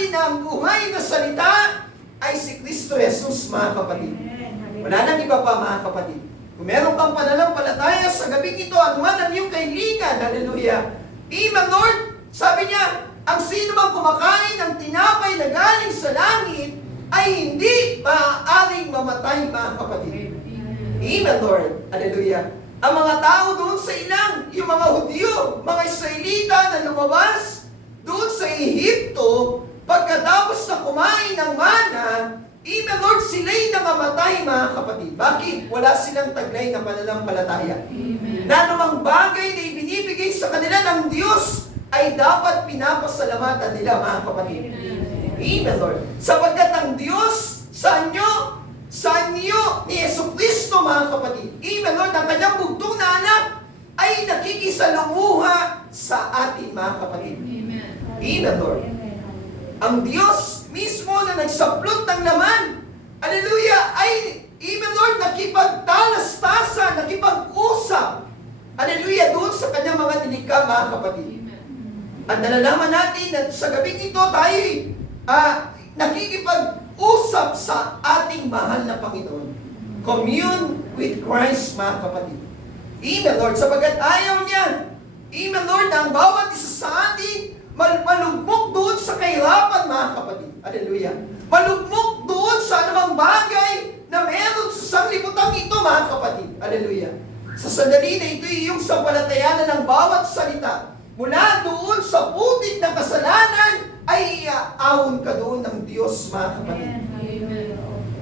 natin na ang buhay na salita ay si Kristo Jesus, mga kapatid. Wala nang iba pa, mga kapatid. Kung meron kang pananampalataya sa gabing ito, anuman ang iyong kahilingan, hallelujah. Amen, Lord. Sabi niya, ang sino mang kumakain ng tinapay na galing sa langit ay hindi maaaring mamatay, mga kapatid. Amen, Lord. Hallelujah. Ang mga tao doon sa ilang, yung mga Hudyo, mga Israelita na lumabas doon sa Ehipto, pagkatapos na kumain ng mana, Amen, Lord, sila'y nangamatay, mga kapatid. Bakit? Wala silang taglay na pananampalataya. Na anumang bagay na ibinibigay sa kanila ng Diyos ay dapat pinapasalamatan nila, mga kapatid. Amen, Lord. Sapagkat ang Diyos sa inyo ni Jesucristo, mga kapatid. Amen, Lord. Ang kanyang bugtong na anak ay nakikisalumuha sa atin, mga kapatid. Amen, Lord. Ang Diyos mismo na nagsaplot ng laman, hallelujah, ay, Amen, Lord, nakipagtalastasan, nakipag-usap, hallelujah, doon sa kanyang mga nilikha, mga kapatid. At nalalaman natin na sa gabing ito tayo nakikipag-usap sa ating mahal na Panginoon. Commune with Christ, mga kapatid. Amen, Lord, sapagkat ayaw niya, Amen, Lord, na ang bawat isa sa atin malugmok doon sa kahirapan, mga kapatid. Hallelujah. Malugmok doon sa anumang bagay na meron sa sanglibutang ito, mga kapatid. Hallelujah. Sa sandali na ito, yung sampalatayanan ng bawat salita, mula doon sa putik ng kasalanan, ay iaahon ka doon ng Diyos, mga kapatid.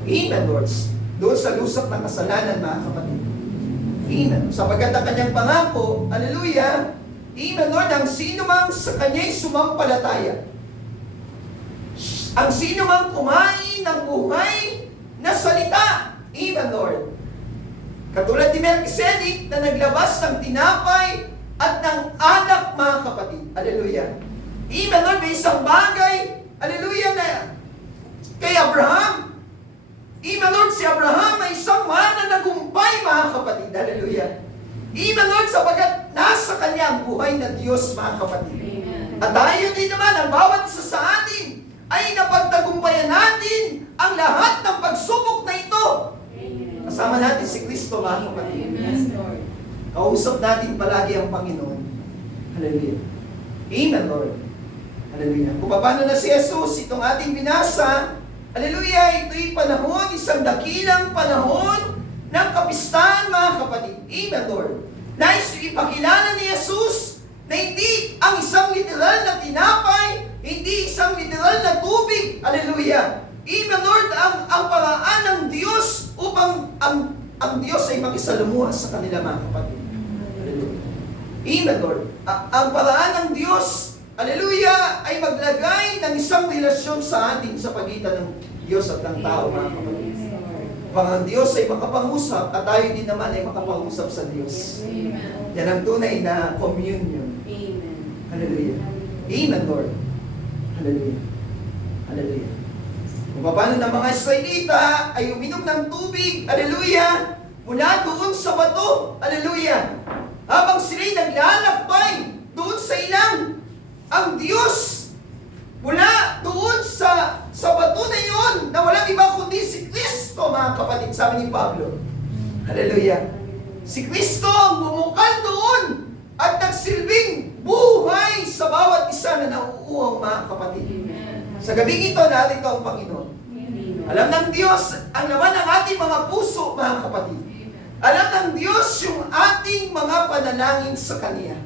Amen, Lord. Doon sa lusok ng kasalanan, mga kapatid. Amen. Sapagkat ang kanyang pangako, hallelujah, Amen, Lord, ang sino mang sa kanya'y sumampalataya, ang sino mang kumain ng buhay na salita, Amen, Lord. Katulad ni Melchizedek na naglabas ng tinapay at ng anak, mga kapatid. Hallelujah. Amen, Lord, may isang bagay, hallelujah, na kay Abraham. Amen, Lord, si Abraham ay isang mananagumpay, mga kapatid. Hallelujah. Amen, Lord, sapagat nasa kanya ang buhay na Diyos, mga kapatid. Amen. At tayo din naman, ang bawat isa sa atin, ay napagtagumpayan natin ang lahat ng pagsubok na ito. Amen. Kasama natin si Kristo, mga kapatid. Amen. Kausap natin palagi ang Panginoon. Hallelujah. Amen, Lord. Hallelujah. Kung paano na si Jesus, itong ating binasa, hallelujah, ito'y panahon, isang dakilang panahon ng kapistahan, mga kapatid. Amen, Lord. Nais ipakilala ni Jesus na hindi ang isang literal na tinapay, hindi isang literal na tubig. Hallelujah. Amen, Lord, ang paraan ng Diyos upang ang Diyos ay makisalamuha sa kanila, mga kapatid. Hallelujah. Amen, Lord. Ang paraan ng Diyos, hallelujah, ay maglagay ng isang relasyon sa atin sa pagitan ng Diyos at ng tao, mga kapatid. Pang ang Diyos ay makapangusap at tayo din naman ay makapangusap sa Diyos. Amen. Yan ang tunay na communion. Amen. Hallelujah. Amen, Lord. Hallelujah. Hallelujah. Kung paano ng mga Israelita ay uminom ng tubig, hallelujah, mula doon sa bato, hallelujah, habang sila'y naglalakbay doon sa ilang, ang Diyos mula doon sa bato na yun, na walang iba kundi si Kristo, mga kapatid, sabi ni Pablo. Hallelujah. Si Kristo ang bumukal doon at nagsilbing buhay sa bawat isa na nauuwang, mga kapatid. Sa gabing ito, narito ang Panginoon. Alam ng Diyos ang laman ng ating mga puso, mga kapatid. Alam ng Diyos yung ating mga panalangin sa Kanya.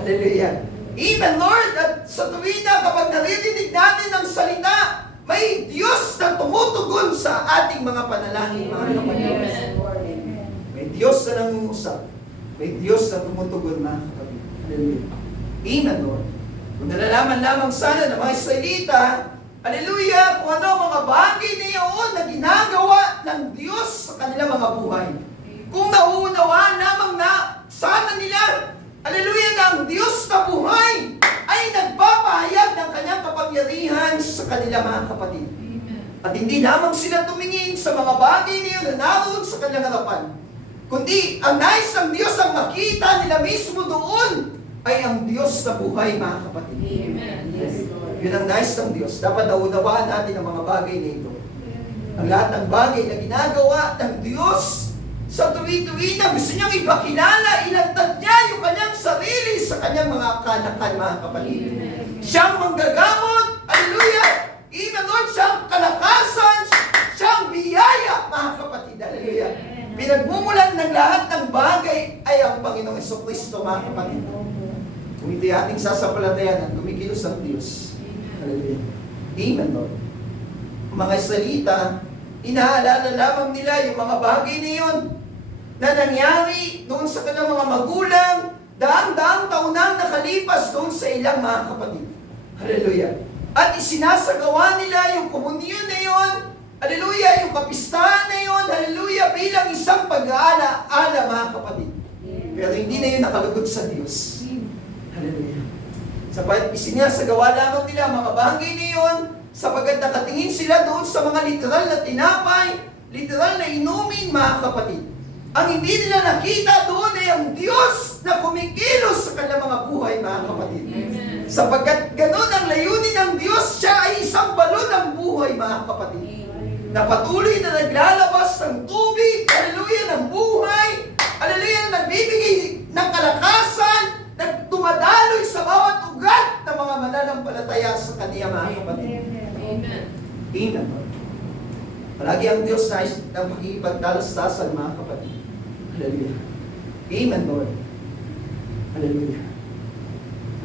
Hallelujah. Amen, Lord, at sa tuwina kapag naririnig natin ang salita, may Diyos na tumutugon sa ating mga panalangin, mga kapatid. May Diyos na nangungusap. May Diyos na tumutugon, mga kapatid. Hallelujah. Amen, Lord. Kung nalalaman lamang sana ng mga Israelita, hallelujah, kung ano ang mga bagay na iyon na ginagawa ng Diyos sa kanilang mga buhay. Kung nauunawaan lamang na sana nila, hallelujah, na ang Diyos na buhay ay nagpapahayag ng kanyang kapangyarihan sa kanila, mga kapatid. At hindi lamang sila tumingin sa mga bagay na iyon na naroon sa kanilang harapan, kundi ang nais ng Diyos ang makita nila mismo doon ay ang Diyos na buhay, mga kapatid. Amen. Yes, Lord. Yun ang nais ng Diyos. Dapat naunawaan natin ang mga bagay na ito. Ang lahat ng bagay na ginagawa ng Diyos sa tuwi-tuwi na gusto niyang ipakilala, ilantad niya yung kanyang sarili sa kanyang mga kanakan, mga kapatid. Siyang manggagamot, hallelujah! Even Lord, siyang kalakasan, siyang biyaya, mga kapatid, hallelujah! Pinagmumulan ng lahat ng bagay ay ang Panginoong Jesucristo, mga kapatid. Kung ito'y ating sasampalatayanan, kumikilos ang Diyos. Hallelujah. Amen, Lord. Mga salita, inaalala lamang nila yung mga bagay na yun na nangyari doon sa kanilang mga magulang, daang-daang taon nang nakalipas doon sa ilang mga kapatid. Hallelujah. At isinasagawa nila yung komunyon na yun, hallelujah, yung kapistahan na yun, hallelujah, bilang isang pag-aala-ala, mga kapatid. Pero hindi na yun nakalugod sa Diyos. Hallelujah. Sapat isinasagawa lamang nila mga bagay na yun, sapagkat nakatingin sila doon sa mga literal na tinapay, literal na inumin, mga kapatid. Ang hindi nila nakita doon ay ang Diyos na kumikilos sa kanilang mga buhay, mga kapatid. Amen. Sapagkat ganun ang layunin ng Diyos, siya ay isang balon ng buhay, mga kapatid. Na patuloy na naglalabas ng tubig, hallelujah, ng buhay, hallelujah, na nagbibigay ng kalakasan, na dumadaloy sa bawat ugat ng mga mananampalataya sa kaniya, mga kapatid. Amen. Amen. Palagi ang Diyos nais ng pakikipagdalastasan, mga kapatid. Hallelujah. Amen, Lord. Hallelujah.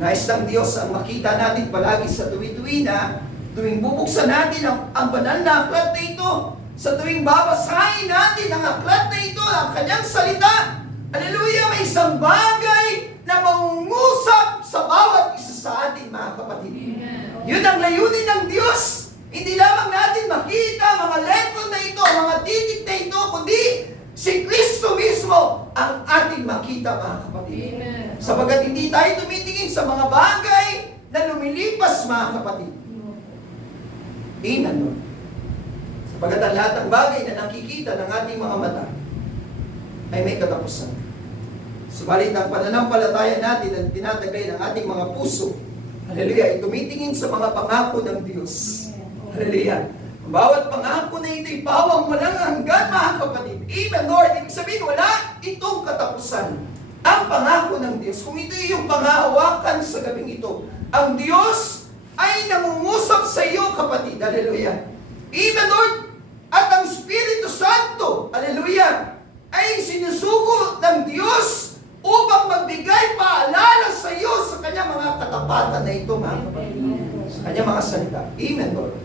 Nais ng Diyos ang makita natin palagi sa tuwi-tuwi na tuwing bubuksan natin ang banal na aklat na ito, sa tuwing babasahin natin ang aklat na ito, ang kanyang salita, hallelujah, may isang bagay na mangungusap sa bawat isa sa atin, mga kapatid. Amen. Yun ang layunin ng Diyos. Hindi lamang natin makita mga letter na ito, mga titik na ito, kundi si Kristo mismo ang ating makita, mga kapatid. Amen. Sapagat hindi tayo tumitingin sa mga bagay na lumilipas, mga kapatid. Amen, Lord. Sapagat ang lahat ng bagay na nakikita ng ating mga mata ay may katapusan. Subalit ang pananampalataya natin at tinataglay ng ating mga puso, hallelujah, ay tumitingin sa mga pangako ng Diyos. Hallelujah. Ang bawat pangako na ito'y pawang walang hanggan, mga kapatid. Amen, Lord. Ibig sabihin, wala itong katapusan. Ang pangako ng Diyos, kung ito yung pangahawakan sa gabing ito, ang Diyos ay nangungusap sa iyo, kapatid. Hallelujah. Amen, Lord. At ang Espiritu Santo, hallelujah, ay sinusugo ng Diyos upang magbigay paalala sa iyo sa kanyang mga katapatan na ito, mga kapatid. Sa kanyang mga salita. Amen, Lord.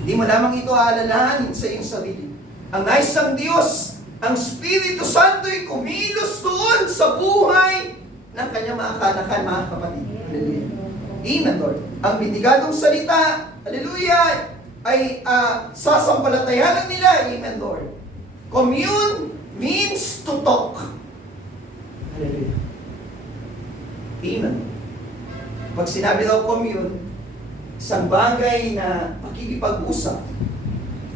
Hindi mo lamang ito aalalahanin sa iyong sarili. Ang nais ng Diyos, ang Espiritu Santo'y kumilos doon sa buhay ng kanyang mga kanakan, mga kapatid. Hallelujah. Amen, Lord. Ang binigadong salita, hallelujah, ay sasampalatayanan nila. Amen, Lord. Commune means to talk. Hallelujah. Amen. Pag sinabi daw commune, isang bagay na pakikipag-usap.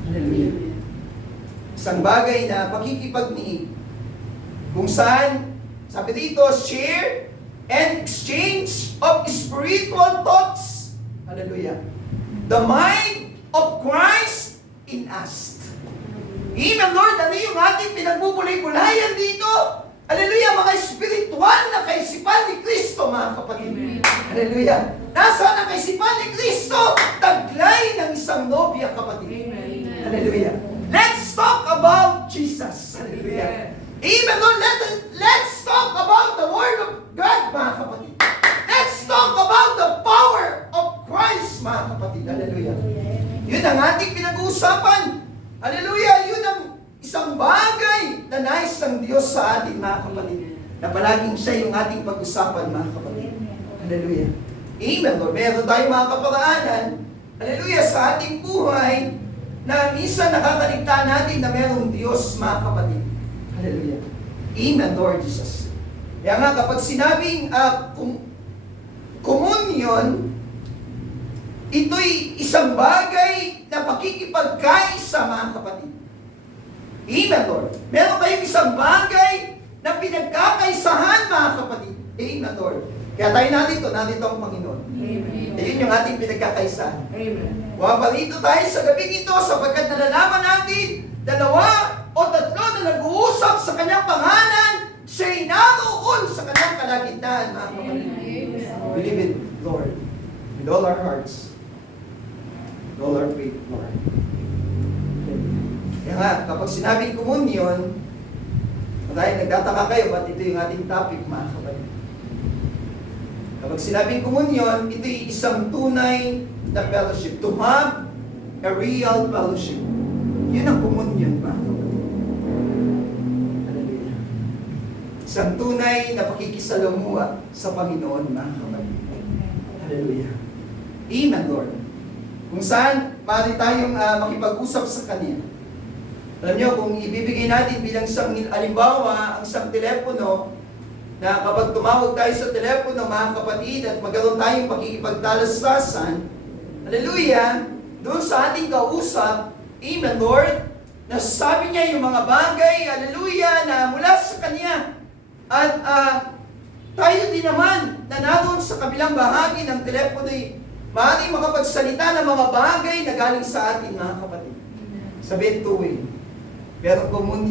Hallelujah. Isang bagay na pakikipagniig. Kung saan, sabi dito, share and exchange of spiritual thoughts. Hallelujah. The mind of Christ in us. Amen, Lord. Ano yung ating pinagbubulay-bulayan dito? Hallelujah, mga espiritual na kaisipan ni Kristo, mga kapatid. Hallelujah. Nasaan ang kaisipan ni Kristo? Taglay ng isang nobya, kapatid. Amen. Hallelujah. Let's talk about Jesus. Hallelujah. Amen, Lord. Let's talk about the Word of God, mga kapatid. Let's talk about the power of Christ, mga kapatid. Hallelujah. Yun ang ating pinag-uusapan. Hallelujah. Yun ang isang bagay na nais ng Diyos sa atin, mga kapatid. Na palaging siya yung ating pag-usapan, mga kapatid. Hallelujah. Amen, Lord. Meron tayong mga kaparaanan, hallelujah, sa ating buhay na minsan nakakaligtaan natin na merong Diyos, mga kapatid. Hallelujah. Amen, Lord Jesus. Kaya nga, kapag sinabing komunyon, ito'y isang bagay na pakikipagkaisa, mga kapatid. Amen, Lord. Meron kayong isang bagay na pinagkakaisahan, mga kapatid. Amen, Lord. Kaya tayo narito ang Panginoon. Amen. Ayun yung ating pinagkakaisahan. Amen. Wabalito tayo sa gabing ito sapagkat nalalaman natin, 2 o 3 na nag-uusap sa kanyang pangalan, siya'y naroon sa kanyang kalagitnaan, mga kapatid. Believe it, Lord, with all our hearts, with all our faith, Lord. Kaya nga, kapag sinabing komunyon, dahil nagtataka kayo, ba't ito yung ating topic, mga kapatid? Kapag sinabing komunyon, ito'y isang tunay na fellowship. To have a real fellowship. Yun ang komunyon, mga kapatid. Hallelujah. Isang tunay na pakikisalamuha sa Panginoon, mga kapatid. Hallelujah. Amen, Lord. Kung saan, maaari tayong makipag-usap sa Kanya. Alam niyo, kung ibibigay natin bilang isang halimbawa, ang isang telepono, na kapag tumawag tayo sa telepono, mga kapatid, at magkaroon tayong pakikipagtalastasan, hallelujah, doon sa ating kausap, amen, Lord, nasasabi niya yung mga bagay, hallelujah, na mula sa Kanya. At tayo din naman, na naroon sa kabilang bahagi ng telepono, maaaring makapagsalita ng mga bagay na galing sa atin, mga kapatid. Sabihin two-way. Pero commune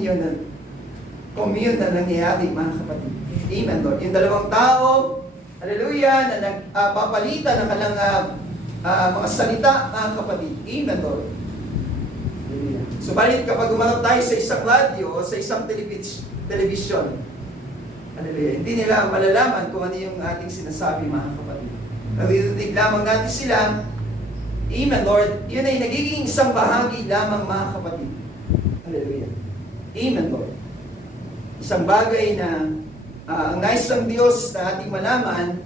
na nangyayari, mga kapatid. Amen, Lord. Yung dalawang tao, hallelujah, na nagpapalitan ng kanilang mga salita, mga kapatid. Amen, Lord. Hallelujah. Subalit kapag umarap tayo sa isang radyo o sa isang television, hallelujah, hindi nila malalaman kung ano yung ating sinasabi, mga kapatid. Naririnig lamang natin sila, amen, Lord, yun ay nagiging isang bahagi lamang, mga kapatid. Hallelujah. Amen, Lord. Isang bagay na ang nais ng Diyos na ating malaman,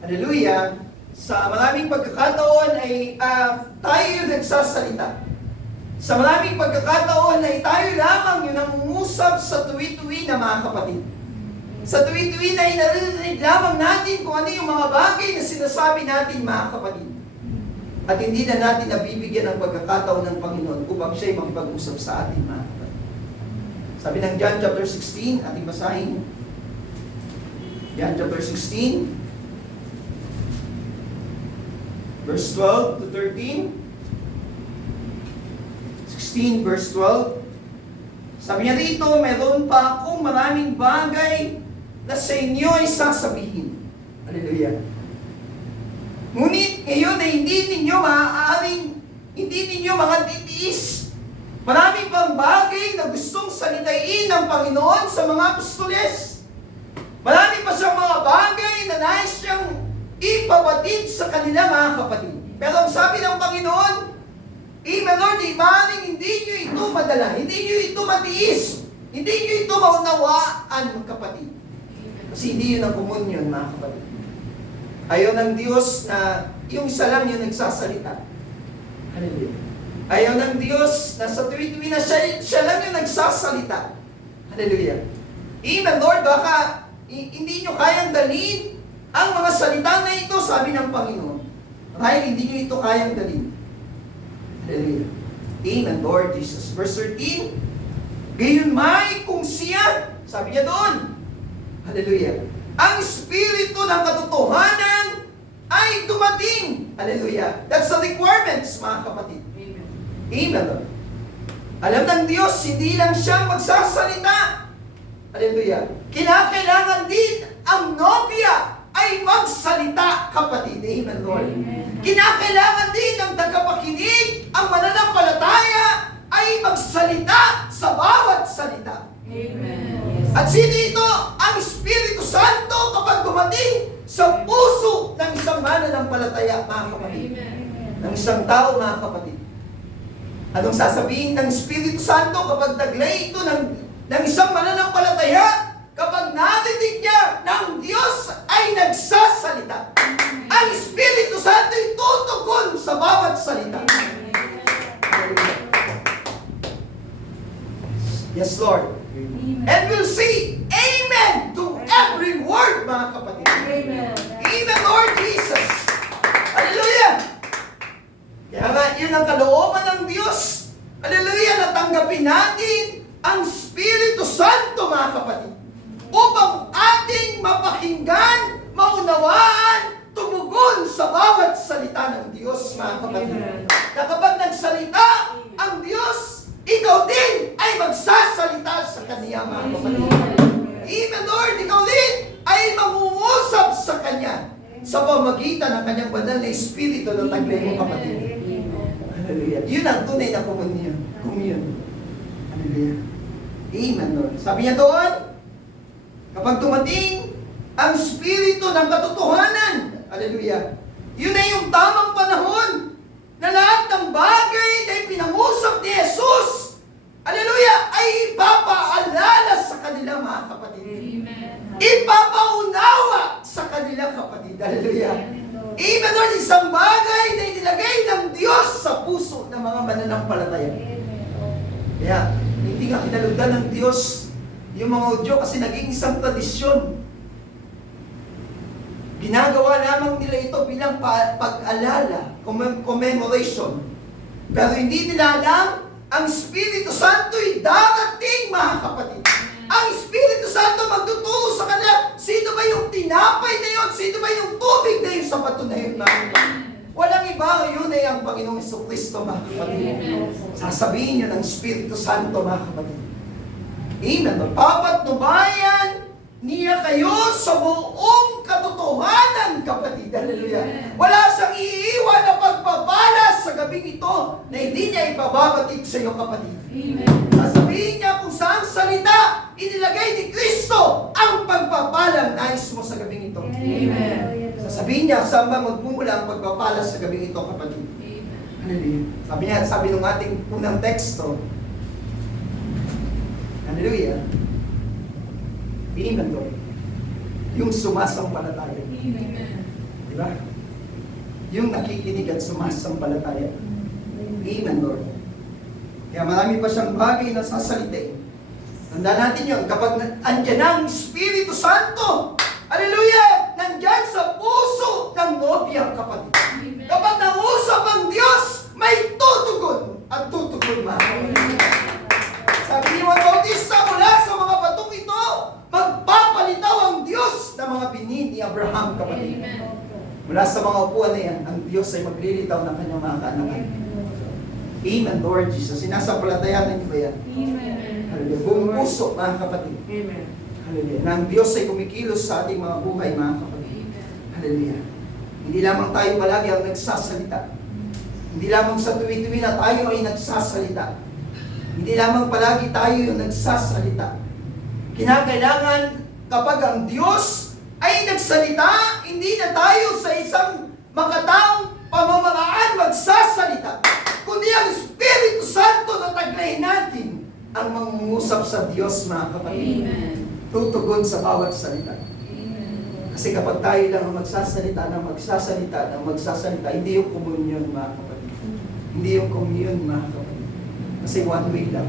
hallelujah, sa maraming pagkakataon ay tayo yung nagsasalita. Sa maraming pagkakataon ay tayo lamang yung nangungusap sa tuwi-tuwi na, mga kapatid. Sa tuwi-tuwi na inarinig lamang natin kung ano yung mga bagay na sinasabi natin, mga kapatid. At hindi na natin nabibigyan ng pagkakataon ng Panginoon upang siya'y makipag-usap sa atin, mga kapatid. Sabi ng John chapter 16, ating basahin. John chapter 16, verse 12 to 13. 16 verse 12. Sabi niya rito, meron pa akong maraming bagay na sa inyo ay sasabihin. Hallelujah. Ngunit ngayon ay hindi ninyo mga titiis. Maraming pang bagay na gustong salitain ng Panginoon sa mga apostoles. Marami pa siyang mga bagay na nais siyang ipabatid sa kanila, mga kapatid. Pero ang sabi ng Panginoon, amen, Lord, maaaring hindi nyo ito madala, hindi nyo ito matiis, hindi nyo ito maunawaan, kapatid. Kasi hindi yun ang komunyon, mga kapatid. Ayaw ng Diyos na yung isa lang yung nagsasalita. Hallelujah. Ayaw ng Diyos na sa tuwi-tuwi na siya lang yung nagsasalita. Hallelujah. Amen, Lord, baka hindi nyo kayang dalhin ang mga salita na ito, sabi ng Panginoon. Dahil hindi nyo ito kayang dalhin. Hallelujah. Amen, Lord Jesus. Verse 13, gayon may kung siya, sabi niya doon, hallelujah, ang Espiritu ng katotohanan ay dumating. Hallelujah. That's the requirements, mga kapatid. Amen, Lord. Alam ng Diyos, hindi lang siyang magsasalita. Hallelujah. Kinakailangan din ang nobya ay magsalita, kapatid. Amen, Lord. Amen. Kinakailangan din ang tagapakinig, ang mananampalataya ay magsalita sa bawat salita. Amen. At sino ito? Ang Espiritu Santo kapag dumating sa puso ng isang mananampalataya, mga kapatid. Amen. Ng isang tao, mga kapatid. Anong sasabihin ng Espiritu Santo kapag taglay ito ng isang mananampalataya? Kapag narinig niya ng Diyos ay nagsasalita. Ang Espiritu Santo ay tutugon sa bawat salita. Yes, Lord. And we'll see amen to every word, mga kapatid. Amen. Amen, Lord Jesus. Hallelujah. Kaya nga, yun ang kalooban ng Diyos. Hallelujah, natanggapin natin ang Espiritu Santo, mga kapatid, upang ating mapakinggan, maunawaan, tumugon sa bawat Diyos, mga kapatid. Na kapag nagsalita ang Diyos, ikaw din ay magsasalita sa Kanya, mga kapatid. Even Lord, ikaw din ay mangungusap sa Kanya sa pamagitan ng Kanyang banal na Espiritu na taglay mo, kapatid. Hallelujah. Yun ang tunay na komunyon. Hallelujah. Amen, Lord. Sabi niya doon, kapag dumating ang Espiritu ng katotohanan, hallelujah, yun ay yung tamang panahon na lahat ng bagay na pinangusap ni Jesus, hallelujah, ay ipapaalala sa kanila, mga kapatid. Amen. Ipapaunawa sa kanila, kapatid. Hallelujah. Amen, Lord, isang bagay na inilagay ng Diyos sa puso ng mga mananampalataya. Kaya, hindi nga kinalugdan ng Diyos yung mga Hudyo kasi naging isang tradisyon. Ginagawa lamang nila ito bilang pag-alala, commemoration. Pero hindi nila alam, ang Espiritu Santo'y darating, mga kapatid. Ang Espiritu Santo magtuturo sa kanila, sino ba yung tinapay na yun? Sino ba yung tubig na yun sa bato na yun, mga kapatid? Walang iba, yun ay ang Panginoong Jesucristo, mga kapatid. Sasabihin nyo ng Espiritu Santo, mga kapatid. Amen. Papatnubayan niya kayo sa buong katotohanan, kapatid. Hallelujah. Wala siyang iiwan na pagpapala sa gabing ito na hindi niya ipababatid sa iyo, kapatid. Amen. Sasabihin niya kung saan salita inilagay ni Kristo ang pagpapalang nais mo sa gabing ito. Amen. Sasabihin niya saan ba magmumula ang pagpapala sa gabing ito, kapatid. Amen. Hallelujah. Sabi ng ating unang teksto, hallelujah, Amen, Lord. Yung sumasampalataya. Amen. Di ba? Yung nakikinig at sumasampalataya. Amen, Lord. Kaya marami pa siyang bagay na sasalita. Tandaan natin yun, kapag andyan ang Espiritu Santo, hallelujah, nandyan sa puso ng nobya, kapatid. Amen. Kapag nangusap ang Diyos, may tutugon at tutugon, mga kapatid. Sabi ni Juan Bautista, mula sa mga batong ito, magpapalitaw ang Diyos ng mga binhi ni Abraham, kapatid. Amen. Mula sa mga upuan na yan, ang Diyos ay maglilitaw ng kanyang mga kaanakan. Amen, Lord Jesus. Sinasampalatayanan niyo ba yan? Amen. Hallelujah. Buong puso, mga kapatid. Amen. Hallelujah. Na ang Diyos ay kumikilos sa ating mga buhay, mga kapatid. Hallelujah. Hindi lamang tayo palagi ang nagsasalita. Hindi lamang sa tuwi-tuwi na tayo ay nagsasalita. Hindi lamang palagi tayo yung nagsasalita. Kinakailangan kapag ang Diyos ay nagsalita, hindi na tayo sa isang makataong pamamaraan magsasalita, kundi ang Espiritu Santo na taglayin natin ang mangungusap sa Diyos, mga kapatid. Amen. Tutugon sa bawat salita. Amen. Kasi kapag tayo lang ang magsasalita, hindi yung komunyon, mga kapatid. Hindi yung komunyon, mga kapatid. Kasi one way lang.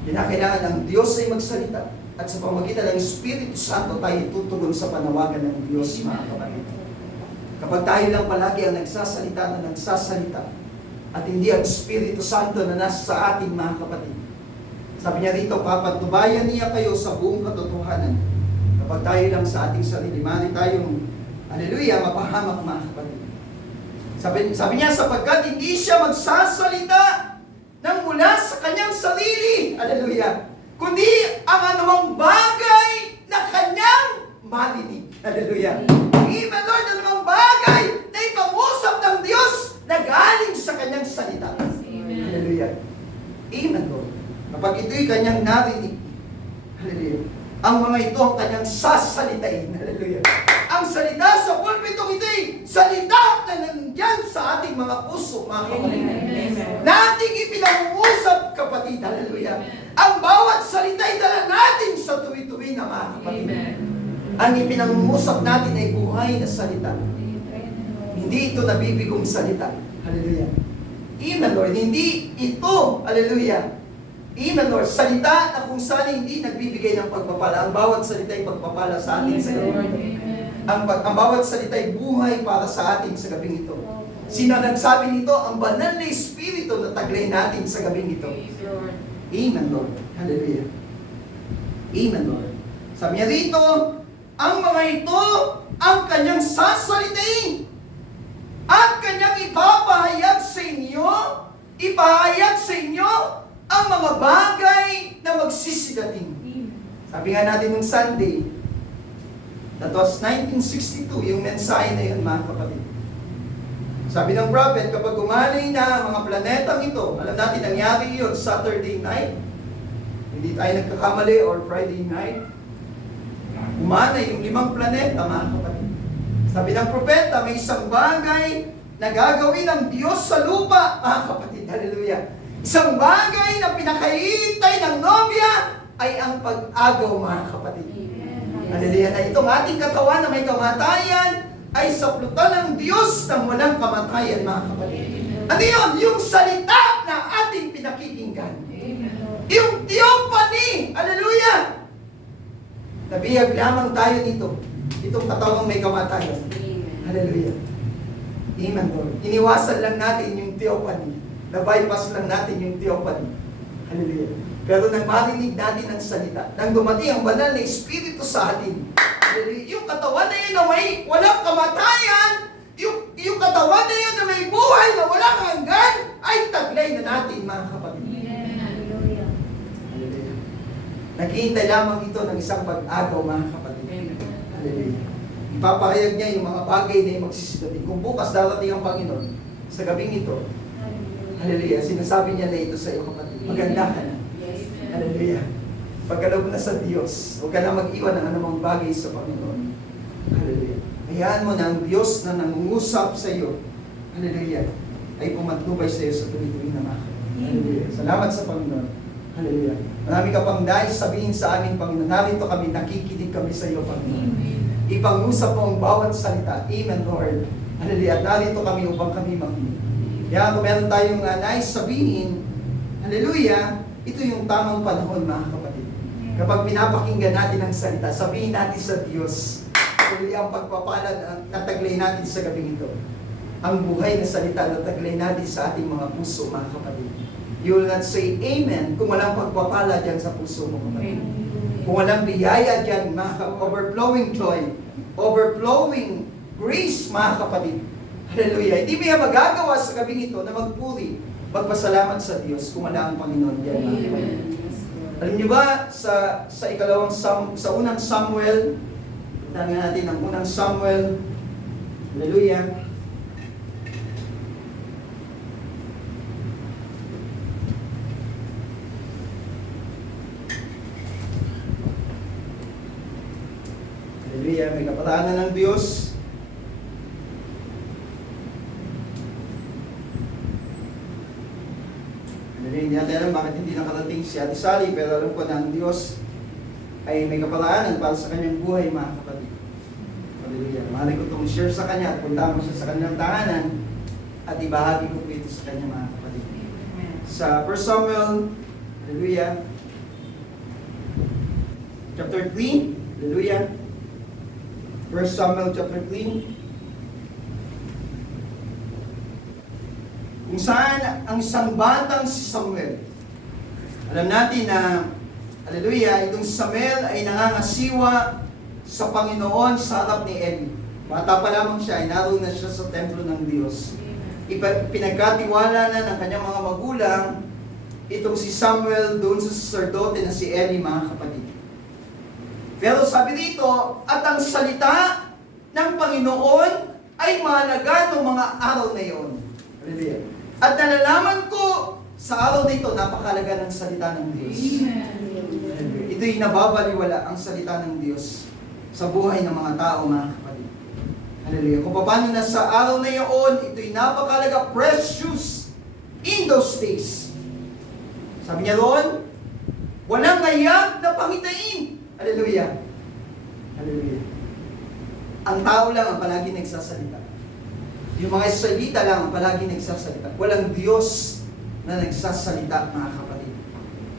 Kinakailangan ang Diyos ay magsalita at sa pamagitan ng Espiritu Santo tayo tutugon sa panawagan ng Diyos, mga kapatid. Kapag tayo lang palagi ang nagsasalita at hindi ang Espiritu Santo na nasa sa ating, mga kapatid. Sabi niya rito, papatubayan niya kayo sa buong katotohanan. Kapag tayo lang sa ating sarili, mali tayong, hallelujah, mapahamak, mga kapatid. Sabi niya, sapagkat hindi siya magsasalita nang mula sa kanyang sarili, hallelujah, kundi ang anumang bagay na kanyang marinig, hallelujah. Amen, Lord, anumang bagay na ipangusap ng Diyos na galing sa kanyang salita. Amen. Hallelujah. Amen, Lord. Kapag ito'y kanyang narinig, hallelujah, ang mga ito ang kanyang sasalitain, hallelujah. Ang salita sa pulpitong ito'y salita na nandyan sa ating mga puso, mga kapatid. Amen. Na ating ipinangungusap, kapatid, hallelujah. Ang bawat salita ay dala natin sa tuwi-tuwi na, mga kapatid. Amen. Ang ipinangungusap natin ay buhay na salita. Hindi ito nabibigong salita. Hallelujah. Amen, Lord. Hindi ito, hallelujah. Amen, Lord. Salita na kung saan hindi nagbibigay ng pagpapala. Ang bawat salita ay pagpapala sa atin sa gabing ito. Ang bawat salita ay buhay para sa atin sa gabing ito. Sino nagsabi nito? Ang banal na Espiritu na taglay natin sa gabing ito. Amen, Lord. Hallelujah. Amen, Lord. Sabi niya rito, ang mga ito ang kanyang sasalitain. At kanyang ipahayag sa inyo ang mga bagay na magsisidating. Sabi nga natin nung Sunday, that was 1962, yung mensahe na yun, mga kapatid. Sabi ng prophet, kapag umalay na ang mga planetang ito, alam natin nangyari yun Saturday night, hindi tayo nagkakamali, or Friday night, umanay yung 5 planeta, mga kapatid. Sabi ng propeta, may isang bagay na gagawin ng Diyos sa lupa, mga kapatid. Hallelujah. Isang bagay na pinakahihintay ng nobya ay ang pag-agaw, mga kapatid. Hallelujah. Na itong ating katawan na may kamatayan ay saplutan ng Diyos ng walang kamatayan, mga kapatid. Ano yun? Yung salita na ating pinakikinggan. Yung theophany. Hallelujah. Nabihag lamang tayo dito. Itong katawang may kamatayan. Hallelujah. Amen, Lord. Iniwasan lang natin yung theophany. Na-bypass lang natin yung theophany. Hallelujah. Pero nang marinig natin ang salita, nang dumating ang banal na Espiritu sa atin, hallelujah, yung katawan na yun na may walang kamatayan, yung katawan na yun na may buhay na walang hanggan, ay taglay na natin, mga kapatid. Hallelujah. Hallelujah. Naghihintay lamang ito ng isang pag-agaw, mga kapatid. Hallelujah. Ipapahayag niya yung mga bagay na yung magsisidating. Kung bukas darating ang Panginoon, sa gabing ito, hallelujah, sinasabi niya na ito sa iyo, kapatid. Maganda ka na. Hallelujah. Pagkaloob na sa Diyos, huwag ka na mag-iwan ng anumang bagay sa Panginoon. Hallelujah. Hayaan mo na ang Diyos na nangungusap sa iyo, hallelujah, ay pumatnubay sa iyo sa tuloy-tuloy na mga. Hallelujah. Salamat sa Panginoon. Hallelujah. Marami ka pang dahil sabihin sa amin, Panginoon. Narito kami, nakikinig kami sa iyo, Panginoon. Ipangusap mo ang bawat salita. Amen, Lord. Hallelujah. At narito kami upang kami makinig. Kaya kung meron tayong nais sabihin, hallelujah, ito yung tamang panahon, mga kapatid. Kapag pinapakinggan natin ang salita, sabihin natin sa Diyos, hallelujah, ang pagpapalad ang nataglay natin sa gabing ito. Ang buhay na salita na taglay natin sa ating mga puso, mga kapatid. You will not say amen kung walang pagpapala dyan sa puso mo, kapatid. Kung walang biyaya dyan, overflowing joy, overflowing grace, mga kapatid. Hallelujah. Hindi mo yan magagawa sa gabing ito na magpuri, magpasalamat sa Diyos kung wala ang Panginoon dyan, mga kapatid. Alam niyo ba, sa unang Samuel, tangan natin ang unang Samuel, hallelujah, hallelujah, may kapatanan ng Diyos. Hindi natin alam bakit hindi nakarating si Ate Sally, pero alam ko na ang Diyos ay may kapalaanan para sa kanyang buhay, mga kapatid. Hallelujah. Mahali ko itong share sa kanya at punta mo siya sa kanyang tahanan at ibahagi ko po ito sa kanya, mga kapatid. Sa 1 Samuel, hallelujah, chapter 3, hallelujah, 1 Samuel chapter 3, kung saan ang isang batang si Samuel. Alam natin na, hallelujah, itong Samuel ay nangangasiwa sa Panginoon sa harap ni Eli. Bata pa lamang siya, ay naroon na siya sa templo ng Diyos. Pinagkatiwala na ng kanyang mga magulang itong si Samuel doon sa sacerdote na si Eli, mga kapatid. Pero sabi dito, at ang salita ng Panginoon ay mahalaga ng mga araw na iyon. Hallelujah. At nalalaman ko sa araw na ito, napakalaga ng salita ng Diyos. Amen. Ito'y nababaliwala ang salita ng Diyos sa buhay ng mga tao, mga kapatid. Hallelujah. Kung paano na sa araw na iyon, ito'y napakalaga, precious in those days. Sabi niya roon, walang ngayag na pangitain. Hallelujah. Hallelujah. Ang tao lang ang palagi nagsasalita. Yung mga salita lang ang palagi nagsasalita. Walang Diyos na nagsasalita, mga kapatid.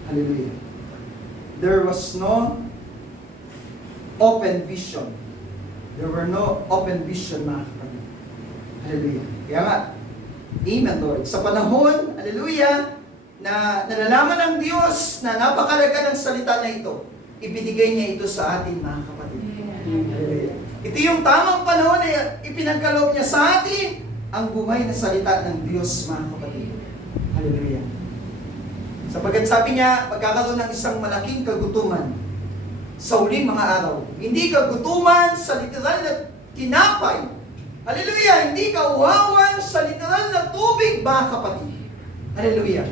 Hallelujah. There was no open vision. There were no open vision, mga kapatid. Hallelujah. Kaya nga, amen, Lord. Sa panahon, hallelujah, na nalalaman ng Diyos na napakalaga ng salita na ito, ibinigay niya ito sa atin, mga kapatid. Hallelujah. Ito yung tamang panahon na ipinagkaloob niya sa atin ang buhay na salita ng Diyos, mga kapatid. Hallelujah. Sapagkat sabi niya, magkakaroon ng isang malaking kagutuman sa huling mga araw. Hindi kagutuman sa literal na tinapay. Hallelujah! Hindi kauhawan sa literal na tubig, mga kapatid. Hallelujah!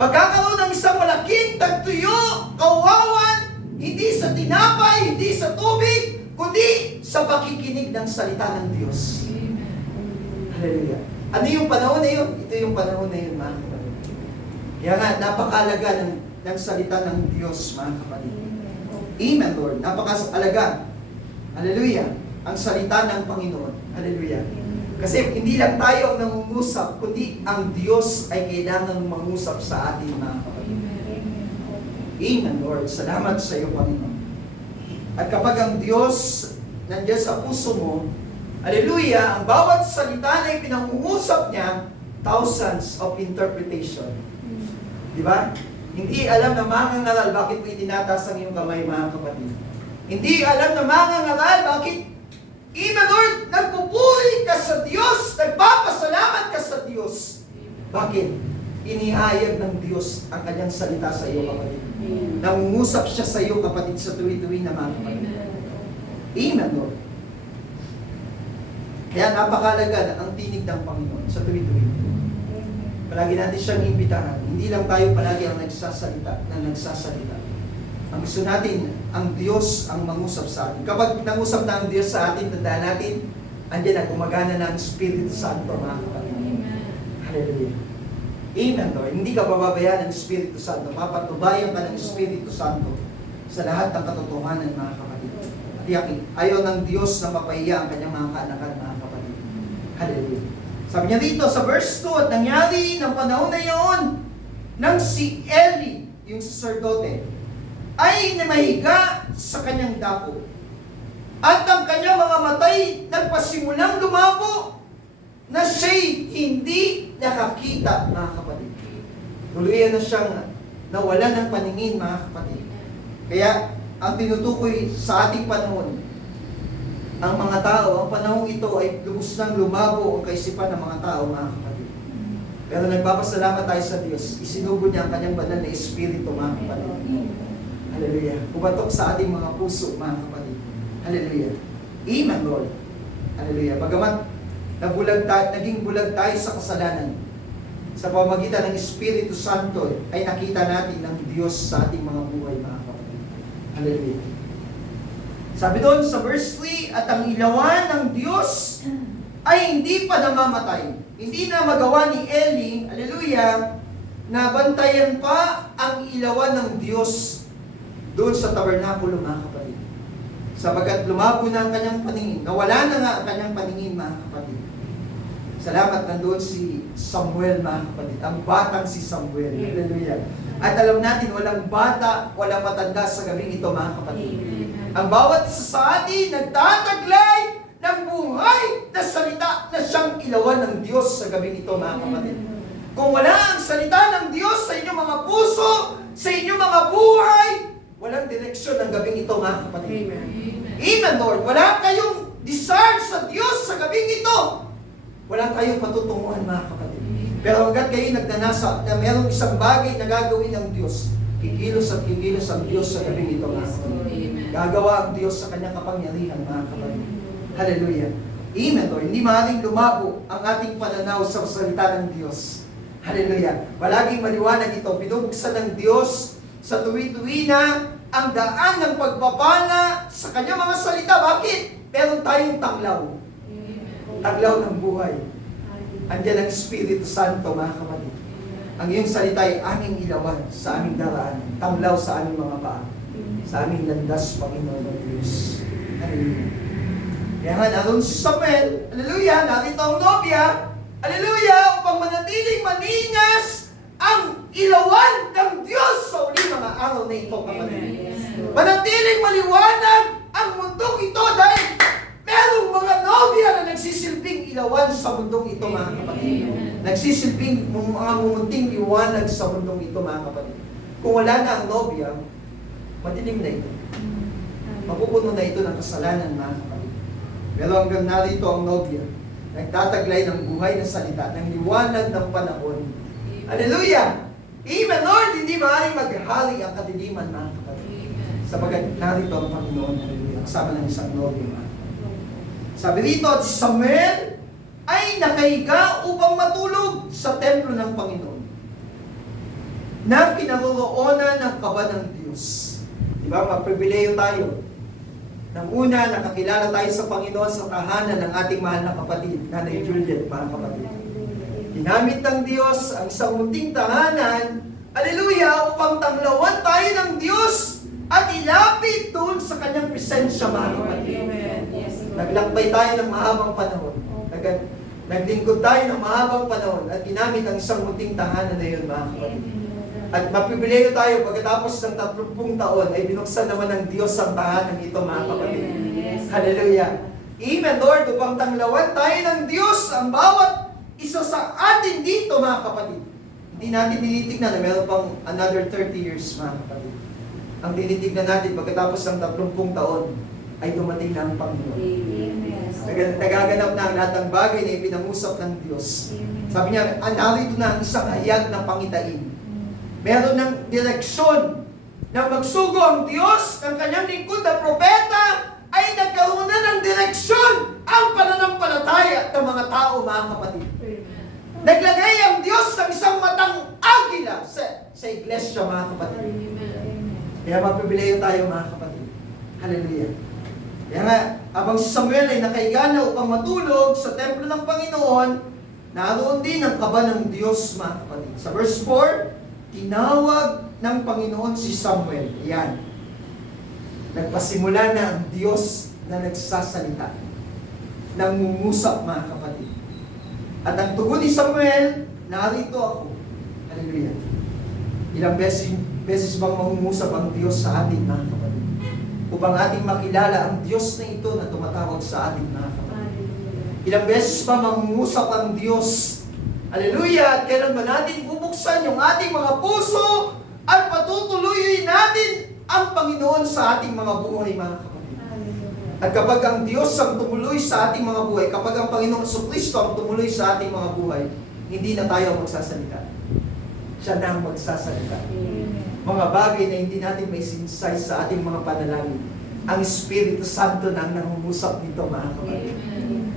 Magkakaroon ng isang malaking tagtuyo, kauhawan, hindi sa tinapay, hindi sa tubig, kundi sa pakikinig ng salita ng Diyos. Hallelujah! Ano yung panahon na yun? Ito yung panahon na yun, mga kapatid. Kaya nga, napakalaga ng salita ng Diyos, mga kapatid. Amen, Lord. Napakalaga. Hallelujah. Ang salita ng Panginoon. Hallelujah. Kasi hindi lang tayo ang nangungusap, kundi ang Diyos ay kailangang mangusap sa atin, mga kapatid. Amen, Lord. Salamat sa iyo, Panginoon. At kapag ang Diyos nandiyan sa puso mo, hallelujah, ang bawat salita na ipinangungusap niya, thousands of interpretation. Di ba? Hindi alam na mangangaral bakit mo itinataas ang iyong kamay, mga kapatid. Hindi alam na mangangaral bakit, Amen, Lord, nagpupuri ka sa Diyos, nagpapasalamat ka sa Diyos. Bakit? Inihayag ng Diyos ang kanyang salita sa iyo, kapatid. Nangungusap siya sa iyo, kapatid, sa tuwi-tuwi na, mga kapatid. Amen, Lord. Kaya napakalaga na ang tinig ng Panginoon sa tuwi-tuwi. Palagi natin siyang imbitahan. Hindi lang tayo palagi ang nagsasalita. Ang gusto natin, ang Diyos ang mangusap sa atin. Kapag nangusap na ang Diyos sa atin, tandaan natin, andiyan na, gumagana na ang Espiritu Santo, mga kapatid. Hallelujah. Amen, Lord. Hindi ka bababayaan ng Espiritu Santo. Mapatubayan ka ng Espiritu Santo sa lahat ng katotohanan, mga kapatid. At ayaw ng Diyos na mapahiya ang kanyang mga kaanakan, mga kapatid. Hallelujah. Sabi niya dito sa verse 2, at nangyari ng panahon na iyon nang si Eli, yung sacerdote, ay namahiga sa kanyang dako. At ang kanyang mga matay nagpasimulang lumabo na siya'y hindi nakakita, mga kapatid. Tuluyan na siyang nawala ng paningin, mga kapatid. Kaya ang tinutukoy sa ating panahon, ang mga tao, ang panahong ito ay lubos nang lumabo ang kaisipan ng mga tao, mga kapatid. Pero nagpapasalamat tayo sa Diyos. Isinubo niya ang kanyang banal na Espiritu, mga kapatid. Hallelujah. Pumatok sa ating mga puso, mga kapatid. Hallelujah. Amen, Lord. Hallelujah. Bagamat naging bulag tayo sa kasalanan, sa pamamagitan ng Espiritu Santo, ay nakita natin ng Diyos sa ating mga buhay, mga kapatid. Hallelujah. Sabi doon sa verse 3, at ang ilawan ng Diyos ay hindi pa namamatay. Hindi na magawa ni Eli, hallelujah, na bantayan pa ang ilawan ng Diyos doon sa tabernakulo, mga kapatid. Sapagkat lumabo na ang kanyang paningin. Nawala na nga ang kanyang paningin, mga kapatid. Salamat, nandoon si Samuel, mga kapatid. Ang batang si Samuel. Hallelujah. At alam natin, walang bata, walang matanda sa gabing ito, mga kapatid. Ang bawat isa sa atin nagtataglay ng buhay na salita na siyang ilawan ng Diyos sa gabing ito, mga kapatid. Kung wala ang salita ng Diyos sa inyong mga puso, sa inyong mga buhay, walang direksyon ng gabing ito, mga kapatid. Amen, Lord. Wala kayong desire sa Diyos sa gabing ito. Wala tayong patutunguhan, mga kapatid. Pero hanggat kayo nagnanasa na mayroong isang bagay na gagawin ng Diyos, kikilos at kikilos ang Diyos sa gabing ito, mga kapatid. Gagawa ang Diyos sa kanyang kapangyarihan, mga kapatid. Hallelujah. Amen, Lord. Hindi maaaring lumabo ang ating pananaw sa salita ng Diyos. Hallelujah. Palaging maliwanag ito. Binubuksan ng Diyos sa tuwi-tuwi na ang daan ng pagpapala sa kanyang mga salita. Bakit? Meron tayong taglaw. Taglaw ng buhay. Andiyan ang Espiritu Santo, mga kapatid. Ang iyong salita ay aming ilawan sa aming daraan. Taglaw sa aming mga paa. Sa aming landas, Panginoon ng Diyos. Hallelujah. Kaya nga, naroon si Samuel, hallelujah, narito ang nobya, hallelujah, upang manatiling maningas ang ilawan ng Diyos sa uling mga araw na ito, kapatid. Manatiling maliwanag ang mundong ito dahil merong mga nobya na nagsisilbing ilawan sa mundong ito, mga kapatid. Nagsisilbing mga mumunting liwanag sa mundong ito, mga kapatid. Kung wala na ang nobya, madilim na ito. Mapupuno na ito ng kasalanan, mga kapatid. Pero hanggang narito ang nobya, nagtataglay ng buhay na salita, ng liwanag ng panahon. Hallelujah! Amen, Lord! Hindi maaaring maghali ang kadiliman, mga kapatid. Sabagat narito ang Panginoon, hallelujah, kasama ng isang nobyo, mga kapatid. Sabi rito, at si Samuel ay nakahiga upang matulog sa templo ng Panginoon na kinaroroonan ng kaba ng Diyos. Di ba? Mapribileyo tayo. Nang una, nakakilala tayo sa Panginoon sa tahanan ng ating mahal na kapatid, Nanay Juliet, mga kapatid. Ginamit ng Diyos ang isang munting tahanan, hallelujah, upang tanglawan tayo ng Diyos at ilapit doon sa kanyang presensya, mga kapatid. Naglakbay tayo ng mahabang panahon. Naglingkod tayo ng mahabang panahon at ginamit ang isang munting tahanan na yun, mga kapatid. At mapibileyo tayo pagkatapos ng 30 taon ay binuksan naman ng Diyos ang tahanan ito, mga kapatid. Hallelujah. Amen, Lord, upang tanglawan tayo ng Diyos ang bawat isa sa atin dito, mga kapatid. Hindi natin tinitignan na meron pang another 30 years, mga kapatid. Ang tinitignan natin pagkatapos ng 30 taon ay dumating na ang Panginoon. Nagaganap na ang lahat ng bagay na ipinangusap ng Diyos. Sabi niya, narito na ang isang hayag ng pangitain. Meron ng direksyon na magsugo ang Diyos ng kanyang lingkod na propeta ay nagkaroon na ng direksyon ang pananampalataya ng mga tao, mga kapatid. Naglagay ang Diyos ng isang matang agila sa iglesia, mga kapatid. Kaya mapibileyo tayo, mga kapatid. Hallelujah. Kaya nga, habang si Samuel ay nakahiga na upang matulog sa templo ng Panginoon, naroon din ang kaba ng Diyos, mga kapatid. Sa verse 4, tinawag ng Panginoon si Samuel. Yan. Nagpasimula na ang Diyos na nagsasalita. Nangungusap, mga kapatid. At ang tugon ni Samuel, narito ako. Hallelujah. Ilang beses bang mangungusap ang Diyos sa atin, mga kapatid? Upang ating makilala ang Diyos na ito na tumatawag sa atin, mga kapatid. Ilang beses ba mangungusap ang Diyos? Hallelujah! At kailan ba natin bubuksan yung ating mga puso at patutuloyin natin ang Panginoon sa ating mga buhay, mga kapatid. At kapag ang Diyos ang tumuloy sa ating mga buhay, kapag ang Panginoon Kristo ang tumuloy sa ating mga buhay, hindi na tayo magsasalita. Siya na ang magsasalita. Mga bagay na hindi natin may sinsay sa ating mga panalangin. Ang Espiritu Santo na ang nangungusap nito, mga kapatid.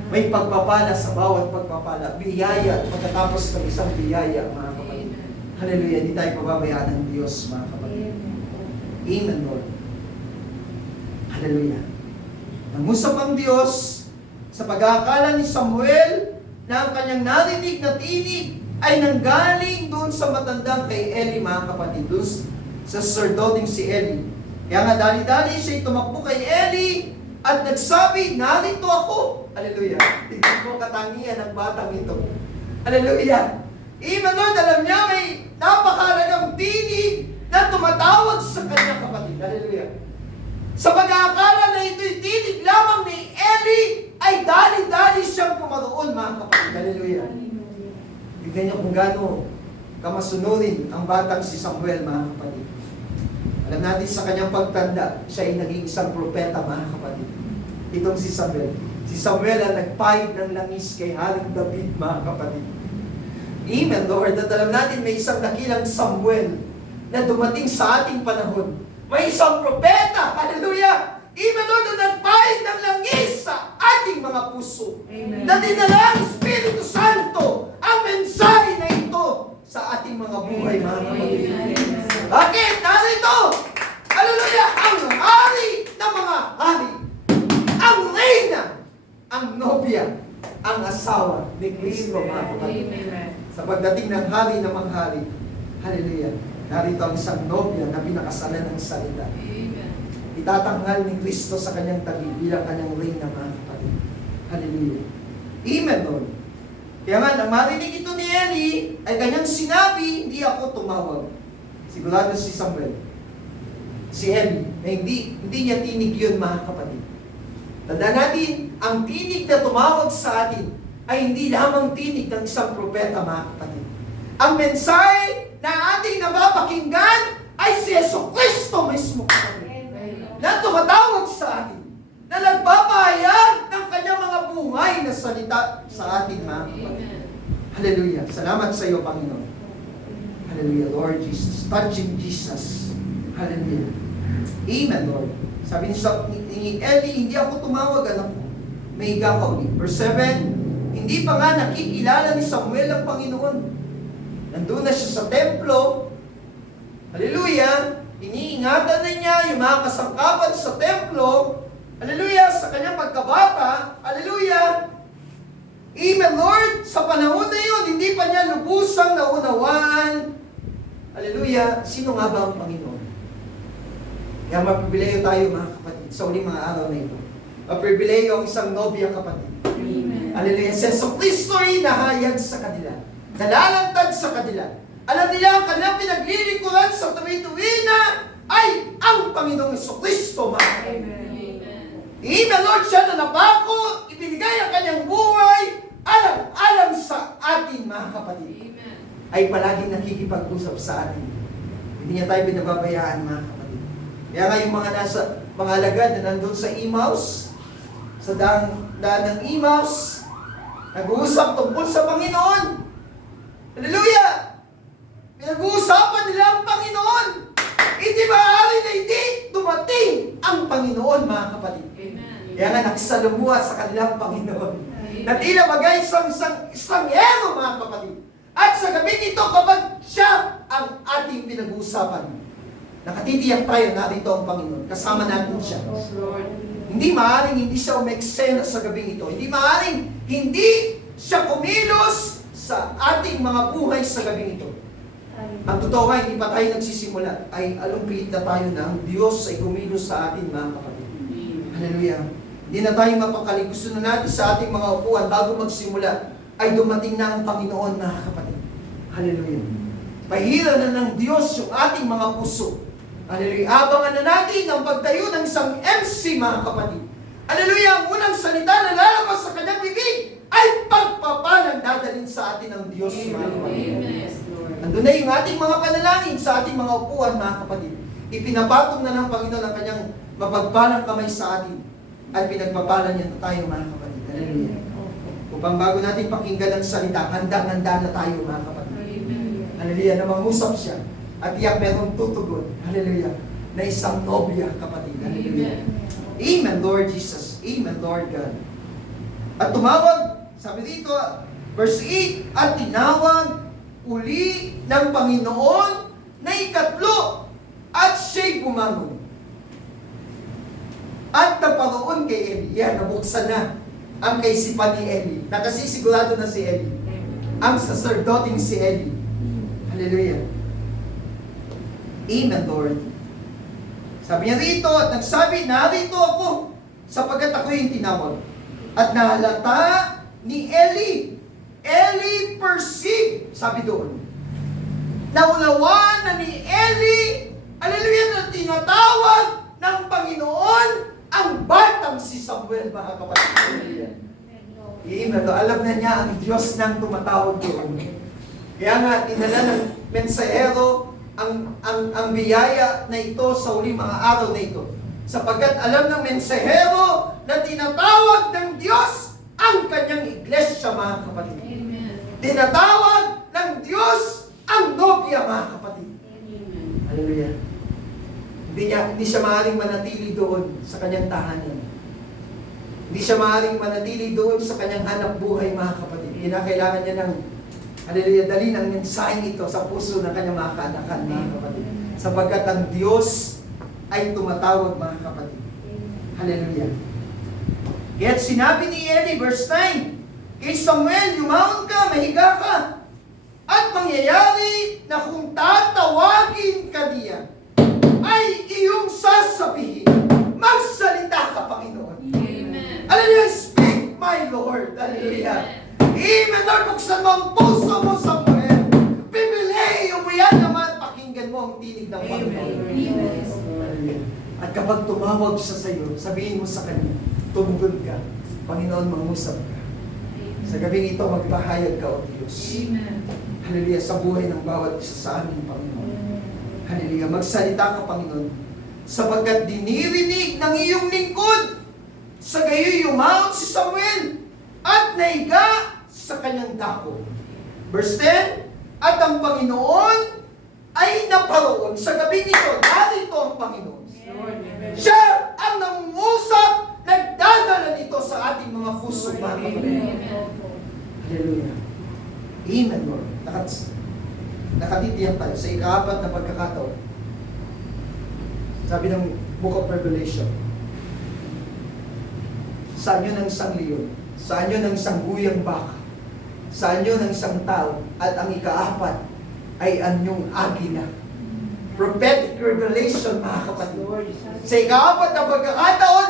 May pagpapala sa bawat pagpapala. Biyaya at pagkatapos ng isang biyaya, mga kapatid. Hallelujah. Hindi tayo pababayaan ng Diyos, mga kapatid. Amen, Lord. Hallelujah. Nangusap ang Diyos sa pag-aakala ni Samuel na ang kanyang narinig na tinig ay nanggaling doon sa matandang kay Eli, mga kapatid. Doon sa sacerdoting si Eli. Kaya nga dali-dali siya'y tumakbo kay Eli at nagsabi, narito ako. Hallelujah. Tingnan mo katangian ng batang ito. Hallelujah. Amen, Lord. Alam niya may napakahalagang tinig na tumatawag sa kanyang kapatid. Hallelujah. Sa pag-aakala na ito'y tinig lamang ni Eli, ay dali-dali siyang pumaroon, mga kapatid. Hallelujah. Tignan niyo kung gaano kamasunurin ang batang si Samuel, mga kapatid. Alam natin sa kanyang pagtanda, siya ay naging isang propeta, mga kapatid. Itong si Samuel. Si Samuel ang nagpahid ng langis kay Haring David, mga kapatid. Amen, Lord. At alam natin may isang dakilang Samuel na dumating sa ating panahon. May isang propeta, hallelujah! Amen, Lord, na nagpahid ng langis sa ating mga puso. Amen. Na dinala ang Espiritu Santo ang mensahe na ito sa ating mga buhay, mga kapatid. Bakit? Narito! Hallelujah! Ang hari ng mga hari. Ang reyna. Ang nobya. Ang asawa ni Kristo, mga kapatid. Sa pagdating ng hari ng mga hari. Hallelujah! Narito ang isang nobya na pinakasalan ng salita. Itatanghal ni Kristo sa kanyang tabi bilang kanyang reyna, mga kapatid. Hallelujah! Amen, Lord. Kaya nga, nang marinig ito ni Eli, ay kanyang sinabi, hindi ako tumawag. Sigurado si Samuel. Si Eli, na hindi niya tinig yun, mga kapatid. Tandaan natin, ang tinig na tumawag sa atin ay hindi lamang tinig ng isang propeta, mga kapatid. Ang mensahe na ating napapakinggan ay si Jesucristo mismo, kapatid. Na tumatawag sa atin, na nagpapahayag ng kanyang mga buhay na salita sa atin, mga kapatid. Amen. Hallelujah. Salamat sa iyo, Panginoon. Hallelujah, Lord Jesus. Touching Jesus. Hallelujah. Amen, Lord. Sabi ni Eli, hindi ako tumawag, anak ko. May higa ka ulit. Verse 7, hindi pa nga nakikilala ni Samuel ang Panginoon. Nandun na siya sa templo. Hallelujah. Iniingatan na niya yung mga kasangkapan sa templo. Hallelujah. Sa kanyang pagkabata. Hallelujah. Amen, Lord. Sa panahon na yun, hindi pa niya lubusang naunawaan. Hallelujah. Sino nga ba ang Panginoon? Kaya mapribileyo tayo, mga kapatid, sa uling mga araw na ito. Mapribileyo ang isang nobya, kapatid. Amen. Hallelujah. Sa Kristo ay nahayag sa kanila. Nalalantad sa kanila. Alam nila ang kanilang pinaglilingkuran sa tuwi-tuwina ay ang Panginoong Kristo, mga kapatid. Amen. Amen, Lord, siya na napako, ibinigay ang kanyang buhay, alam sa atin, mga kapatid, Amen. ay palaging nakikipag-usap sa atin. Hindi niya tayo binababayaan, mga kapatid. Kaya nga yung mga alagad na nandun sa Emmaus, sa daan ng Emmaus, nag-uusap tungkol sa Panginoon. Hallelujah! Pinag-uusapan nila ang Panginoon. Hindi maaari na hindi dumating ang Panginoon, mga kapatid. Amen. Kaya nga nakisalamuha sa kanilang Panginoon. Na tila bagay isang hero, mga kapatid. At sa gabi ito, kapag siya ang ating pinag-uusapan, nakatitiyak tayo narito ang Panginoon. Kasama natin siya. Lord. Hindi maaaring hindi siya umeksena sa gabing ito. Hindi maaaring hindi siya kumilos sa ating mga buhay sa gabing ito. Ang totoo nga, hindi pa tayo nagsisimula, ay alumpit na tayo na ang Diyos ay kumilos sa atin, mga kapatid. Hallelujah. Hindi na tayo mapakali. Gusto na natin sa ating mga upuan bago magsimula ay dumating na ang Panginoon, mga kapatid. Hallelujah. Pahira na ng Diyos yung ating mga puso. Hallelujah. Abangan na natin ang pagtayo ng isang MC, mga kapatid. Hallelujah. Ang unang salita na lalabas sa kanyang bibig ay pagpapalang dadalhin sa atin ng Diyos, mga kapatid. Amen. Nandun na yung ating mga panalangin sa ating mga upuan, mga kapatid. Ipinapatong na ng Panginoon ang kanyang mapagpalang kamay sa atin at pinagpapalan niya na tayo, mga kapatid. Hallelujah. Upang bago natin pakinggan ang salita, handang-handa na tayo, mga kapatid. Amen. Hallelujah, na mangusap siya. At iyak merong tutugon. Hallelujah. Na isang nobya, kapatid. Hallelujah. Amen, Lord Jesus. Amen, Lord God. At tumawag, sabi dito, verse 8, at tinawag uli ng Panginoon na ikatlo at siya'y bumangon. At naparoon kay Eli. Yan, nabuksan na ang kaisipan ni Eli. Nakasisigurado na si Eli. Ang sacerdoting si Eli. Hallelujah. Amen, Lord. Sabi niya rito, at nagsabi, narito ako, sapagkat ako yung tinawag. At nahalata ni Eli. Eli perceive, sabi doon. Naunawaan na ni Eli, hallelujah, na tinatawag ng Panginoon ang batang si Samuel, mga kapatid. Hallelujah. Amen. Alam na niya ang Diyos nang tumatawag doon. Kaya nga, tinala ng mensahero ang biyaya na ito sa uling mga araw na ito. Sapagkat alam ng mensahero na tinatawag ng Diyos ang kanyang iglesia, mga kapatid. Amen. Tinatawag ng Diyos ang nobya, mga kapatid. Amen. Hallelujah. Hindi siya maaaring manatili doon sa kanyang tahanan. Hindi siya maaaring manatili doon sa kanyang hanap buhay, mga kapatid. Kinakailangan niya ng, hallelujah, dali ng mensahe ito sa puso ng kanyang mga kaanakan, mga kapatid. Sapagkat ang Diyos ay tumatawag, mga kapatid. Hallelujah. Kaya't sinabi ni Eli, verse 9, kay Samuel, yumaon ka, mahiga ka, at mangyayari na kung tatawagin ka niya, ay iyong sasabihin, magsalita ka, Panginoon. Amen. Hallelujah, speak, my Lord. Hallelujah. Amen, Lord, buksan mo ang puso mo, Samuel. Bibileo mo yan naman, pakinggan mo ang tinig ng Panginoon. Hallelujah. At kapag tumawag siya sa iyo, sabihin mo sa kanya, tumugon ka, Panginoon, mangusap ka. Sa gabing ito, magpahayag ka, O Diyos. Amen. Hallelujah, sa buhay ng bawat isa sa amin, Panginoon. Hallelujah, magsalita ka, Panginoon, sapagkat dinirinig ng iyong lingkod Sa gayoy yumaon si Samuel at naiga sa kanyang dako. Verse 10, at ang Panginoon ay naparoon sa gabing ito. Narito ang Panginoon. Siya ang nangungusap, nagdadala nito sa ating mga puso, mga kapatid. Hallelujah. Amen, Lord. Nakatitiyak tayo sa ika-4 na pagkakataon. Sabi ng Book of Revelation, saan yun ang isang leon? Saan yun ang isang guyang baka? Saan yun ang isang tao? At ang ika-4 ay anyong agila. Prophetic revelation, mga kapatid. Sa ika-4 na pagkakataon,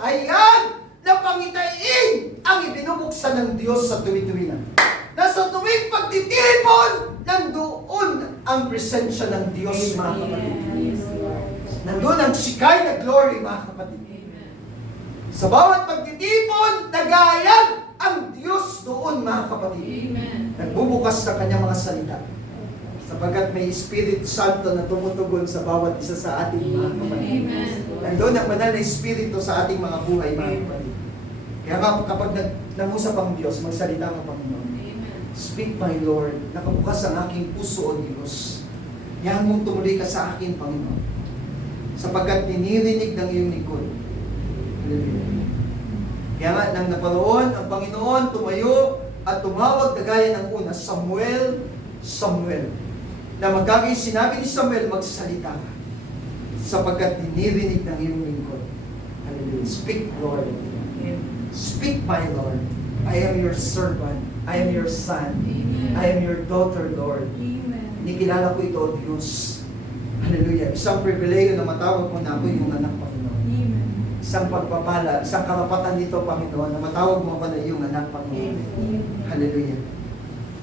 hayag na pangitain ang ibinubuksan ng Diyos sa tuwi-tuwi na sa tuwing pagtitipon, nandoon ang presensya ng Diyos, mga kapatid. Nandoon ang sikay na glory, mga kapatid. Sa bawat pagtitipon, nagayag ang Diyos doon, mga kapatid. Nagbubukas ng kanyang mga salita. Sapagkat may Espiritu Santo na tumutugon sa bawat isa sa ating mga kapatid. Nandoon ang banal na Espiritu sa ating mga buhay, mga kapatid. Kaya kapag nangusap ang Diyos, magsalita ka, Panginoon. Speak, my Lord. Nakabukas ang aking puso, O Diyos. Yan mong tumuloy ka sa akin, Panginoon. Sapagkat nininig ng iyong lingkod. Hallelujah. Kaya nga, nang naparoon ang Panginoon, tumayo at tumawag na gaya ng una, Samuel, Samuel. Na magkagay sinabi ni Samuel, magsalita ka. Sapagkat nininig ng iyong lingkod. Hallelujah. Speak, Lord. Speak, my Lord. I am your servant. I am your son. I am your daughter, Lord. Inikilala ko ito, O Diyos. Hallelujah. Isang pribileyo na matawag mo na ako yung anak, Panginoon. Isang pagpapala, isang karapatan dito, Panginoon, na matawag mo pa na iyong anak, Panginoon. Hallelujah.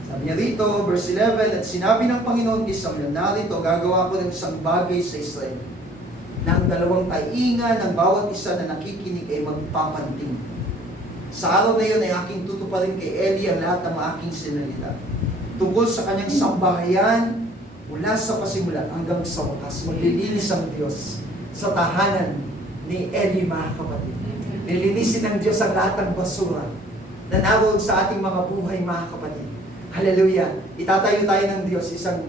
Sabi niya rito, verse 11, at sinabi ng Panginoon kay Samuel, narito, gagawa ko ng isang bagay sa Israel, na ang dalawang tainga ng bawat isa na nakikinig ay magpapanting. Sa araw na yun ay aking tutuparin kay Eli ang lahat ng aking sinalita. Tungkol sa kanyang sambahayan, mula sa pasimula hanggang sa wakas, maglilinis ang Diyos sa tahanan ni Eli, mga kapatid. Lilinisin ng Diyos ang lahat ng basura na naroon sa ating mga buhay, mga kapatid. Hallelujah. Itatayo tayo ng Diyos isang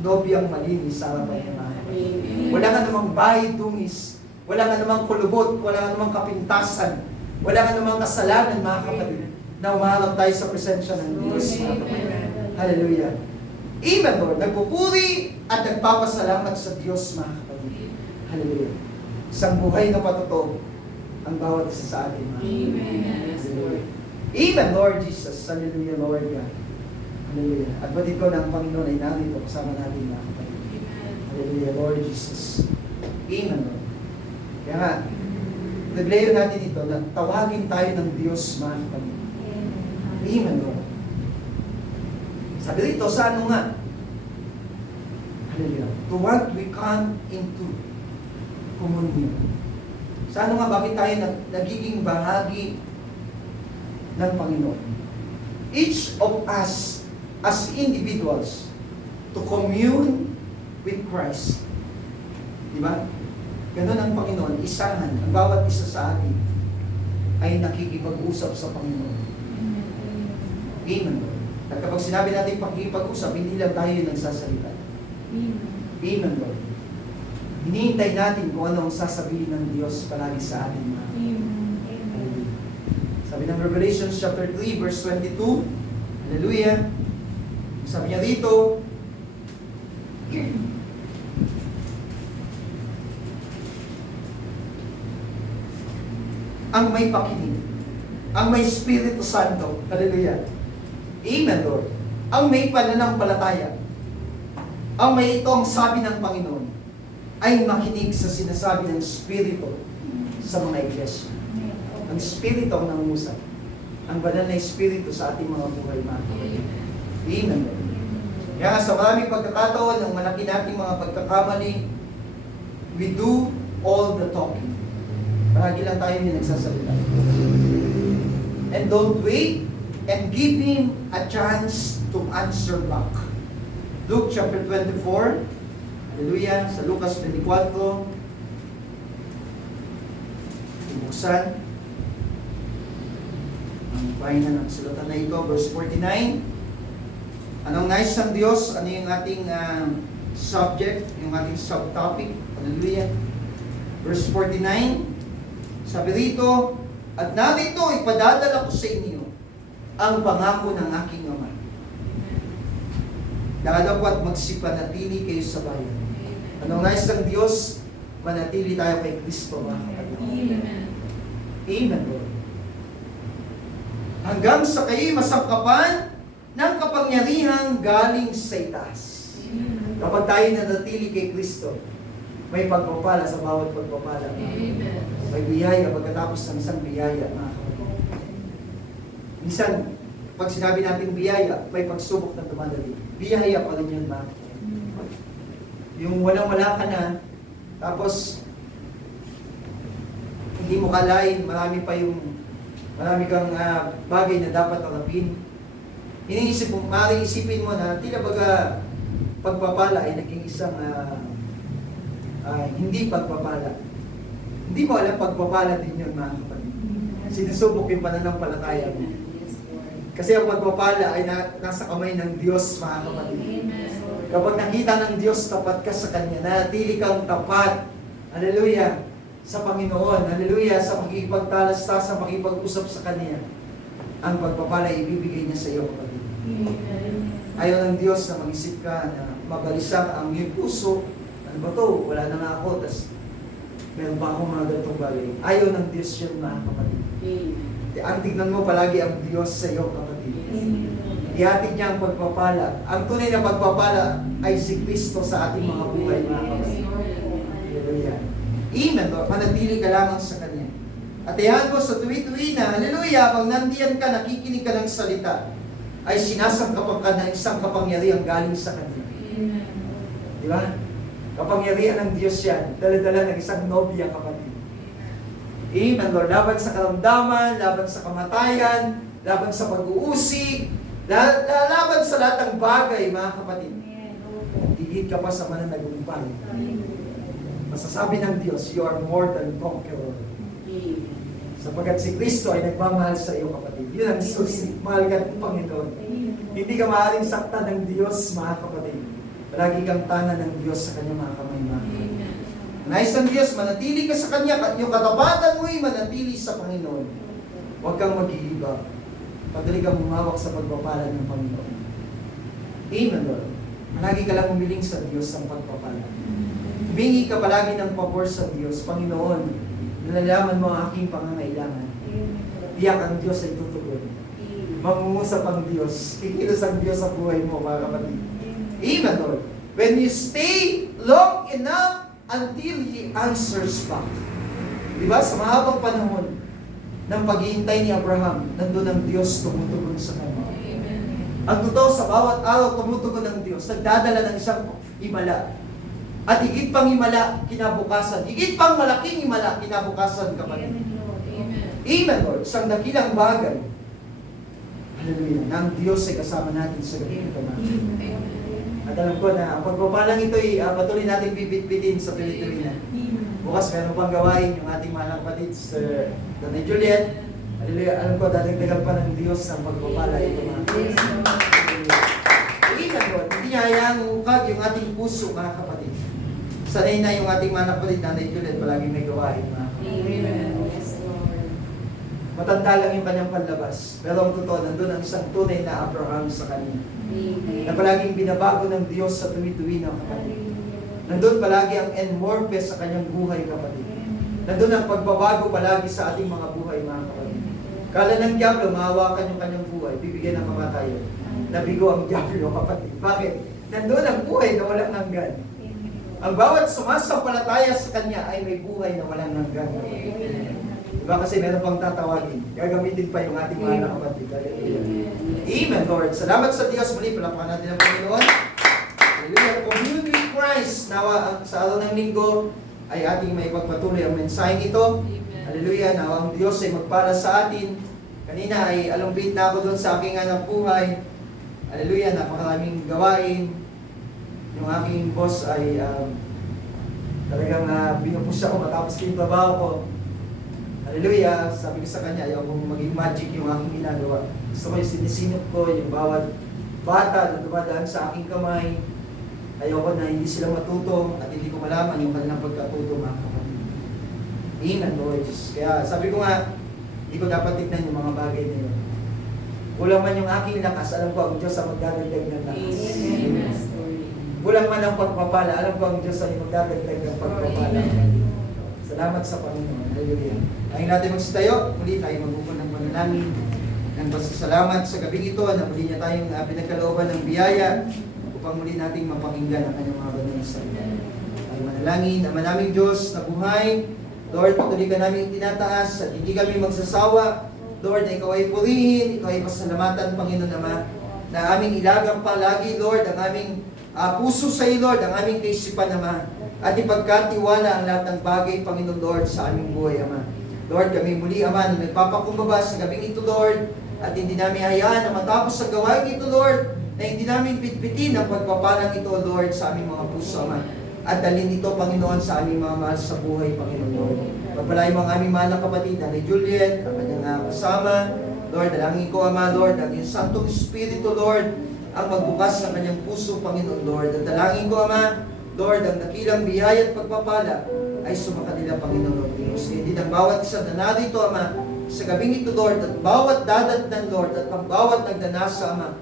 nobyang malinis sa harapan niya, mga kapatid. Wala nga namang bahay dungis, wala nga namang kulubot, wala nga namang kapintasan, wala nga namang kasalanan, mga kapatid, na umaharap tayo sa presensya ng Diyos, mga kapatid. Hallelujah. Amen, Lord. Nagpupuri at nagpapasalamat sa Diyos, mga kapatid. Hallelujah. Isang buhay na patotoo ang bawat isa sa atin, mga kapatid. Amen, Lord Jesus. Hallelujah, Lord God. Hallelujah. At batid ko na ang Panginoon ay narito kasama natin, mga kapatid. Hallelujah, Lord Jesus. Amen, Lord. Kaya nga, naglayo natin ito na tawagin tayo ng Diyos, mga kapatid. Amen, Lord. Sabi rito, sa ano nga? Hallelujah. To what we come into communion. Sa ano nga, bakit tayo nagiging bahagi ng Panginoon? Each of us, as individuals, to commune with Christ. Diba? Ganun ang Panginoon, isahan, ang bawat isa sa atin ay nakikipag-usap sa Panginoon. Amen. At kapag sinabi natin pakikipag-usap, hindi lang tayo yung nagsasalita. Amen, Lord. Hinihintay natin kung ano ang sasabihin ng Diyos palagi sa atin, mga. Hallelujah. Sabi ng Revelation chapter 3, verse 22, hallelujah. Sabi niya dito, ang may pakinig, ang may Espiritu Santo, hallelujah. Amen, Lord. Ang may pananampalataya, ang may itong sabi ng Panginoon, ay makinig sa sinasabi ng Espiritu sa mga iglesia. Ang Espiritu ang nangungusap. Ang banal na Espiritu sa ating mga buhay, mga kapatid. Amen, Lord. Kaya sa maraming pagkakataon, ang malaki nating mga pagkakamali, we do all the talking. Palagi lang tayo yung nagsasalita. And don't wait and give Him a chance to answer back. Luke chapter 24, hallelujah, sa Lucas 24, buksan. Ang pahinga ng sulatan na ito, verse 49. Anong nais ng Diyos? Ano yung ating subject, yung ating subtopic? Hallelujah. Verse 49, sabi rito, at narito ipadadala ko sa inyo ang pangako ng aking Ama. Dalawa at magsipanatili kayo sa bayan. Anong nais ng Diyos? Manatili tayo kay Kristo, mga kapatid. Amen. Amen, Lord. Hanggang sa kayo'y masangkapan ng kapangyarihan galing sa itaas. Kapag tayo nanatili kay Kristo, may pagpapala sa bawat pagpapala. Amen. May biyaya pagkatapos ng isang biyaya, mga kapatid. Minsan, pag sinabi natin biyaya, may pagsubok na dumadali. Biyaya pa rin yun, mga kapatid. Yung walang-wala ka na, tapos hindi mo kalain, marami kang bagay na dapat harapin. Iniisip mo, maaaring isipin mo na tila baga pagpapala ay naging isang hindi pagpapala. Hindi mo alam pagpapala din yun, mga kapatid. Sinusubok yung pananampalataya mo. Kasi ang pagpapala ay nasa kamay ng Diyos, mga kapatid. Kapag nakita ng Diyos, tapat ka sa Kanya, nanatili kang tapat, hallelujah, sa Panginoon, hallelujah, sa makikipagtalastas, sa makipag-usap sa Kanya, ang pagpapala ibibigay niya sa iyo, kapatid. Ayaw ng Diyos na mag-isip ka na mabalisak ang iyong puso. Ano ba to? Wala na nga ako, tas meron ba akong mga ganitong bagay? Ayaw ng Diyos yun, mga kapatid. Ang tignan mo palagi ang Diyos sa iyo, kapatid. Ihatid niya ang pagpapala. Ang tunay na pagpapala ay si Kristo sa ating mga buhay, mga kapatid. Hallelujah. Amen, Lord. Manatili ka lamang sa Kanya. At iyan mo sa tuwi-tuwi na, hallelujah, pag nandiyan ka, nakikinig ka ng salita, ay sinasangkapan ka ng isang kapangyarihan galing sa Kanya. Di ba? Kapangyarihan ng Diyos yan. Dala-dala ng isang nobya, kapatid. Amen, Lord. Laban sa karamdaman, laban sa kamatayan, laban sa pag-uusig, laban sa lahat ng bagay, mga kapatid. Higit ka pa sa mananagumpay. Masasabi ng Diyos, you are more than conqueror. Sapagkat si Kristo ay nagmamahal sa iyo, kapatid. Yun ang susi. Mahal ka ng Panginoon. Hindi ka maaaring sakta ng Diyos, mga kapatid. Palagi kang tanan ng Diyos sa kanyang mga kamay, mga kapatid. Nais ng Diyos, manatili ka sa Kanya. Yung katapatan mo ay manatili sa Panginoon. Huwag kang mag-iiba. Padali kang humawak sa pagpapala ng Panginoon. Amen, Lord. Palagi ka lang umiling sa Diyos ang pagpapala. Humingi ka palagi ng pabor sa Diyos. Panginoon, nalalaman mo ang aking pangangailangan. Tiyak ang Diyos ay tutugon. Mangungusap ang Diyos. Ikilos ang Diyos sa buhay mo, mga kapatid. Amen, Lord. When you stay long enough until He answers back. Diba? Sa mahabang panahon ng paghihintay ni Abraham, nandun ang Diyos tumutugon sa kanya. Ang totoo, sa bawat araw tumutugon ng Diyos, nagdadala ng isang himala. At higit pang himala, kinabukasan. Higit pang malaking himala, kinabukasan, kapatid. Amen, Lord. Isang dakilang bagay. Hallelujah. Na ang Diyos ay kasama natin sa gabi ito, mga kapatid. At alam ko na ang pagpapalang ito ay patuloy natin bibit-bitin sa tuloy-tuloy na. Bukas meron pang gawain yung ating mga kapatid, Sir Danay Juliet. Alam ko, dadagdagan pa ng Diyos ang pagpapala ito, mga kapatid. Amen, Lord. Hindi niya hayaan ukag yung ating puso, mga kapatid. Sanay na yung ating mga kapatid, Danay Juliet, palagi may gawain, mga kapatid. Matanda lang yung kanyang panlabas. Pero ang totoo, nandun ang isang tunay na Abraham sa kanya. Na palaging binabago ng Diyos sa tuwi-tuwi ng kapatid. Nandun palagi ang enmorpe sa kanyang buhay, kapatid. Nandun ang pagbabago palagi sa ating mga buhay, mga kapatid. Kala ng Diablo, mahawakan yung kanyang buhay, bibigyan ng kamatayan. Nabigo ang Diablo, kapatid. Bakit? Nandun ang buhay na walang hanggan. Ang bawat sumasampalataya sa kanya ay may buhay na walang hanggan, kapatid. Diba kasi meron pang tatawagin. Gagamitin pa yung ating mga kapatid. Amen, Lord. Salamat sa Diyos. Muli, palakpakan natin ang Panginoon. Hallelujah. Commune with Christ. Nawa, sa araw ng linggo ay ating may pagpatuloy ang mensaheng ito. Hallelujah. Nawa ang Diyos ay magpala sa atin. Kanina ay alumbit na ako doon sa aking anak buhay. Hallelujah. Napakaraming gawain. Yung aking boss ay talagang binupus ako matapos yung trabaho ko. Hallelujah. Sabi ko sa kanya, ayaw kong maging magic yung aking ginagawa. Gusto ko yung sinisinop ko, yung bawat bata na dumadaan sa aking kamay. Ayaw ko na hindi sila matuto at hindi ko malaman yung kanilang pagkatuto, mga kapatid. Amen, Lord Jesus. Kaya sabi ko nga, hindi ko dapat tignan yung mga bagay na yun. Kulang man yung aking lakas, alam ko ang Diyos ang magdadagdag ng lakas. Amen. Kulang man ang pagpapala, alam ko ang Diyos ang magdadagdag ng pagpapala. Salamat sa Panginoon. Hallelujah. Ayun natin magsitayo, muli tayo magbubuo ng manalangin ng pasasalamat sa gabing ito na muli niya tayong pinagkalooban ng biyaya upang muli nating mapakinggan ang kanyang mga banal na salita. Tayo manalangin, Ama naming Diyos na buhay, Lord, patuloy ka namin tinataas at hindi kami magsasawa. Lord, na ikaw ay purihin, ikaw ay pasalamatan, Panginoon Ama, na aming ilagang palagi, Lord, ang aming puso sa iyo, Lord, ang aming kaisipan, Ama, at ipagkatiwala ang lahat ng bagay, Panginoon Lord, sa aming buhay, Ama. Lord, kami muli, Ama, na nagpapakumbaba sa gabing ito, Lord, at hindi namin hayaan na matapos sa gawain ito, Lord, na hindi namin pitpitin ang pagpapalang ito, Lord, sa aming mga puso, Ama. At dalhin ito, Panginoon, sa aming mga mahal sa buhay, Panginoon Lord. Pagpalain mo ang aming mahal na kapatid, na ni Juliet, ang kanyang kasama. Lord, dalangin ko, Ama, Lord, ang iyong Santong Espiritu, Lord, ang magbukas ng kanyang puso, Panginoon Lord. At dalangin ko, Ama, Lord, ang dakilang biyaya at pagpapala ay sumakanila, Panginoon Lord Diyos. Hindi ng bawat isa na narito, Ama, sa gabing ito, Lord, at bawat dadatnan, Lord, at ang bawat nagdanasa, Ama,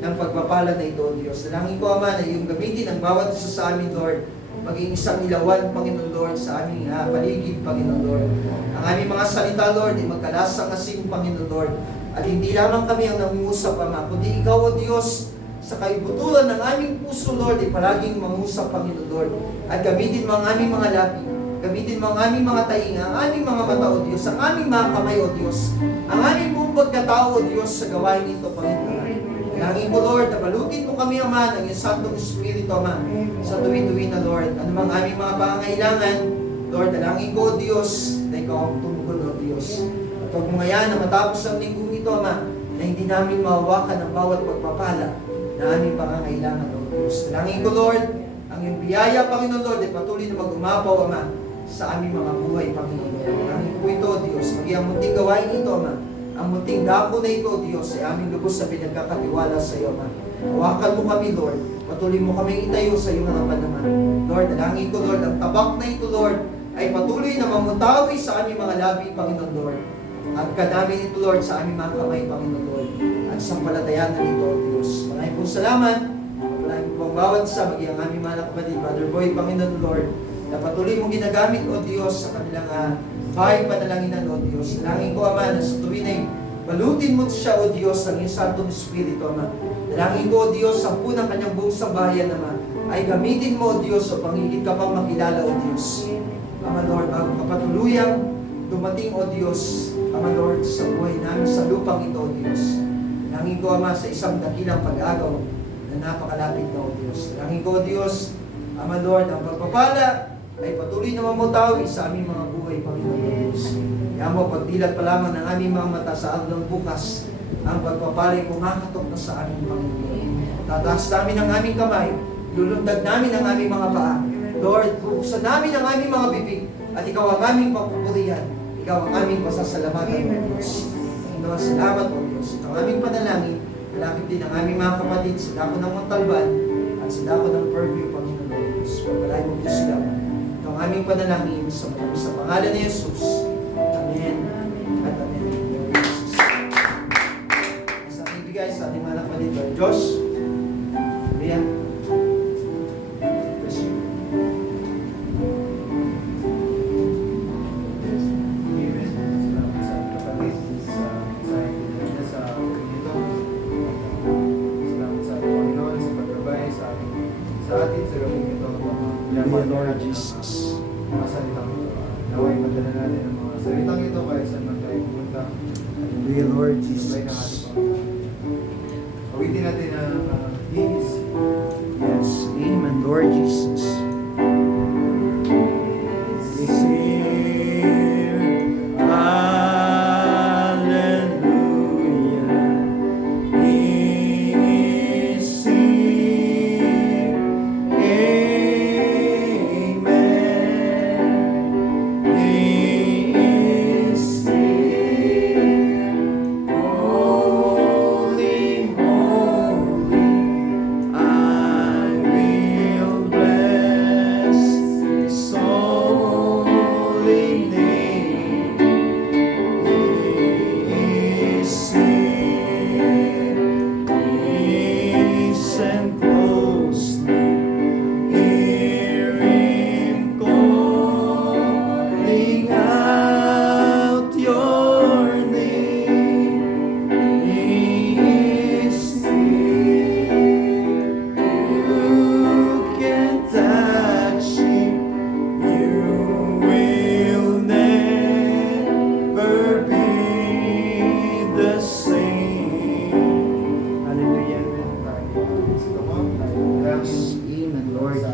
ng pagpapala na ito, Diyos. Dalangin ko, Ama, na iyong gamitin ang bawat isa sa amin, Lord, maging isang ilawan, Panginoon Lord, sa aming paligid, Panginoon Lord. Ang aming mga salita, Lord, ay magkalasang asin, Panginoon Lord. At hindi lamang kami ang nangungusap, Ama, kundi ikaw, O Diyos, sa kaibutulan ng aming puso, Lord, ay palaging mangusap, Panginoon Lord. At gamitin mo ang aming mga labi, gamitin mo ang aming mga tainga, ang aming mga mata, O Diyos, ang aming mga kamay, O Diyos, ang aming buong pagkatao, O Diyos, sa gawain ito, Panginoon. Dalangin ko, Lord, na balutin mo kami, Ama, ng iyong Santong Espiritu, Ama, sa tuwi-tuwi na, Lord. Ano mang aming mga pangangailangan, Lord, dalangin ko, O Diyos, na ikaw ang tumugon, O Diyos. At huwag mo ngayon na matapos ang linggong ito, Ama, na hindi namin mahawakan ang bawat pagpapala na aming pangangailangan, O Diyos. Dalangin ko, Lord, ang iyong biyaya, Panginoon Lord, ay patuloy na mag-umapaw, Ama, sa aming mga buhay, Panginoon Lord. Dalangin ko ito, O Diyos, maging ang munting gawain ito, Ama, ang munting dako na ito, Diyos, ay aming lubos sa pinagkakatiwala sa iyo, Ama. Hawakan mo kami, Lord. Patuloy mo kami itayo sa iyong harapan naman. Lord, dalangin ko, Lord, ang tabak na ito, Lord, ay patuloy na mamutawi sa aming mga labi, Panginoon Lord. At kanamin ito, Lord, sa aming mga kamay, Panginoon Lord. At sa palatayanan nito, Diyos. Maraming pong salamat. Maraming pong bawat isa, maging ang aming mga kapatid, Brother Boy, Panginoon Lord, na patuloy mong ginagamit, O Diyos, sa kanilang bahay panalanginan, O Diyos. Dalangin ko, Ama, na sa tuwin ay balutin mo siya, O Diyos, ang iyong Santong Espiritu, Ama. Dalangin ko, O Diyos, sa ng kanyang buong sambahayan, Ama, ay gamitin mo, O Diyos, o pangigit ka pang makilala, O Diyos. Ama, Lord, bago kapatuluyang dumating, O Diyos, Ama, Lord, sa buhay namin sa lupang ito, O Diyos. Dalangin ko, Ama, sa isang dakilang pag-agaw na napakalapit na, O Diyos. Dalangin ko, O Diyos, Ama, Lord, ang pagpapala ay patuloy na mamutawi sa aming mga buhay, Panginoon Diyos. Kaya mo, pagdilat pa lamang ng aming mga mata sa araw ng bukas, ang pagpapalay kumakatok na sa aming Panginoon. Tataas namin ang aming kamay, lulundag namin ang aming mga paa. Lord, buksan namin ang aming mga bibig, at ikaw ang aming papupurihan, ikaw ang aming pasasalamatan, O Diyos. Panginoon, salamat, O Diyos. Ito ang aming panalangin, malapit din ang aming mga kapatid sa dako ng Montalban at sa dako ng Purview, Panginoon O Diyos. Pagpalain mo po sila. Ito ang aming panalangin sa pangalan ni Jesus. Amen. At amen. Sa ating bigay sa ating mga kapatid, Lord Diyos. Amen. Bless you. Amen. Salamat sa kapatid sa mensahe sa ito. Salamat sa Panginoon sa paggabay sa atin sa gawin ito. Lord Jesus. Mga salitang ito. Naway madala natin ang mga salitang ito kaya saan man tayo pumunta. Hallelujah, Lord Sabay ng Jesus. ating Panginoon. Awitin natin ang hymns. Yes, amen, Lord Jesus. He is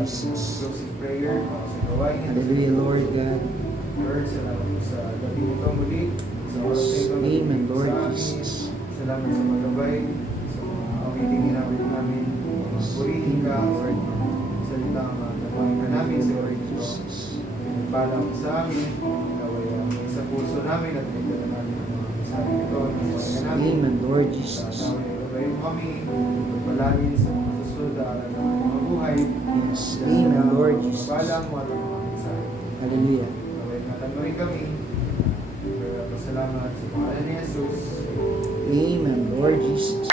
Jesus. Closing prayer para sa gawain. Hallelujah, Lord God. Lord, salamat po sa gabi nito muli. Sa oras na ito, Amen, Lord sa amin. Jesus. Salamat sa magabay, sa mga awiting ginawin namin. Purihin ka, Lord. Salitang nagawin ka namin sa oras nito. Jesus. Pinagpalang sa amin. Ikaw ay sa puso namin at nagdala namin ang mga mensahe nito. Nagawin ka namin. Amen, Lord Sa Jesus. tawag ay gabay mo kami. Pagpalangin sa mga susunod na araw ng aming mga buhay. Yes. Amen, Lord Jesus. Pagpalang mo at ang mga mensahe. Hallelujah. Gawin na tanungin kami. Pero pasalamat sa pangalan ni Jesus. Amen, Lord Jesus.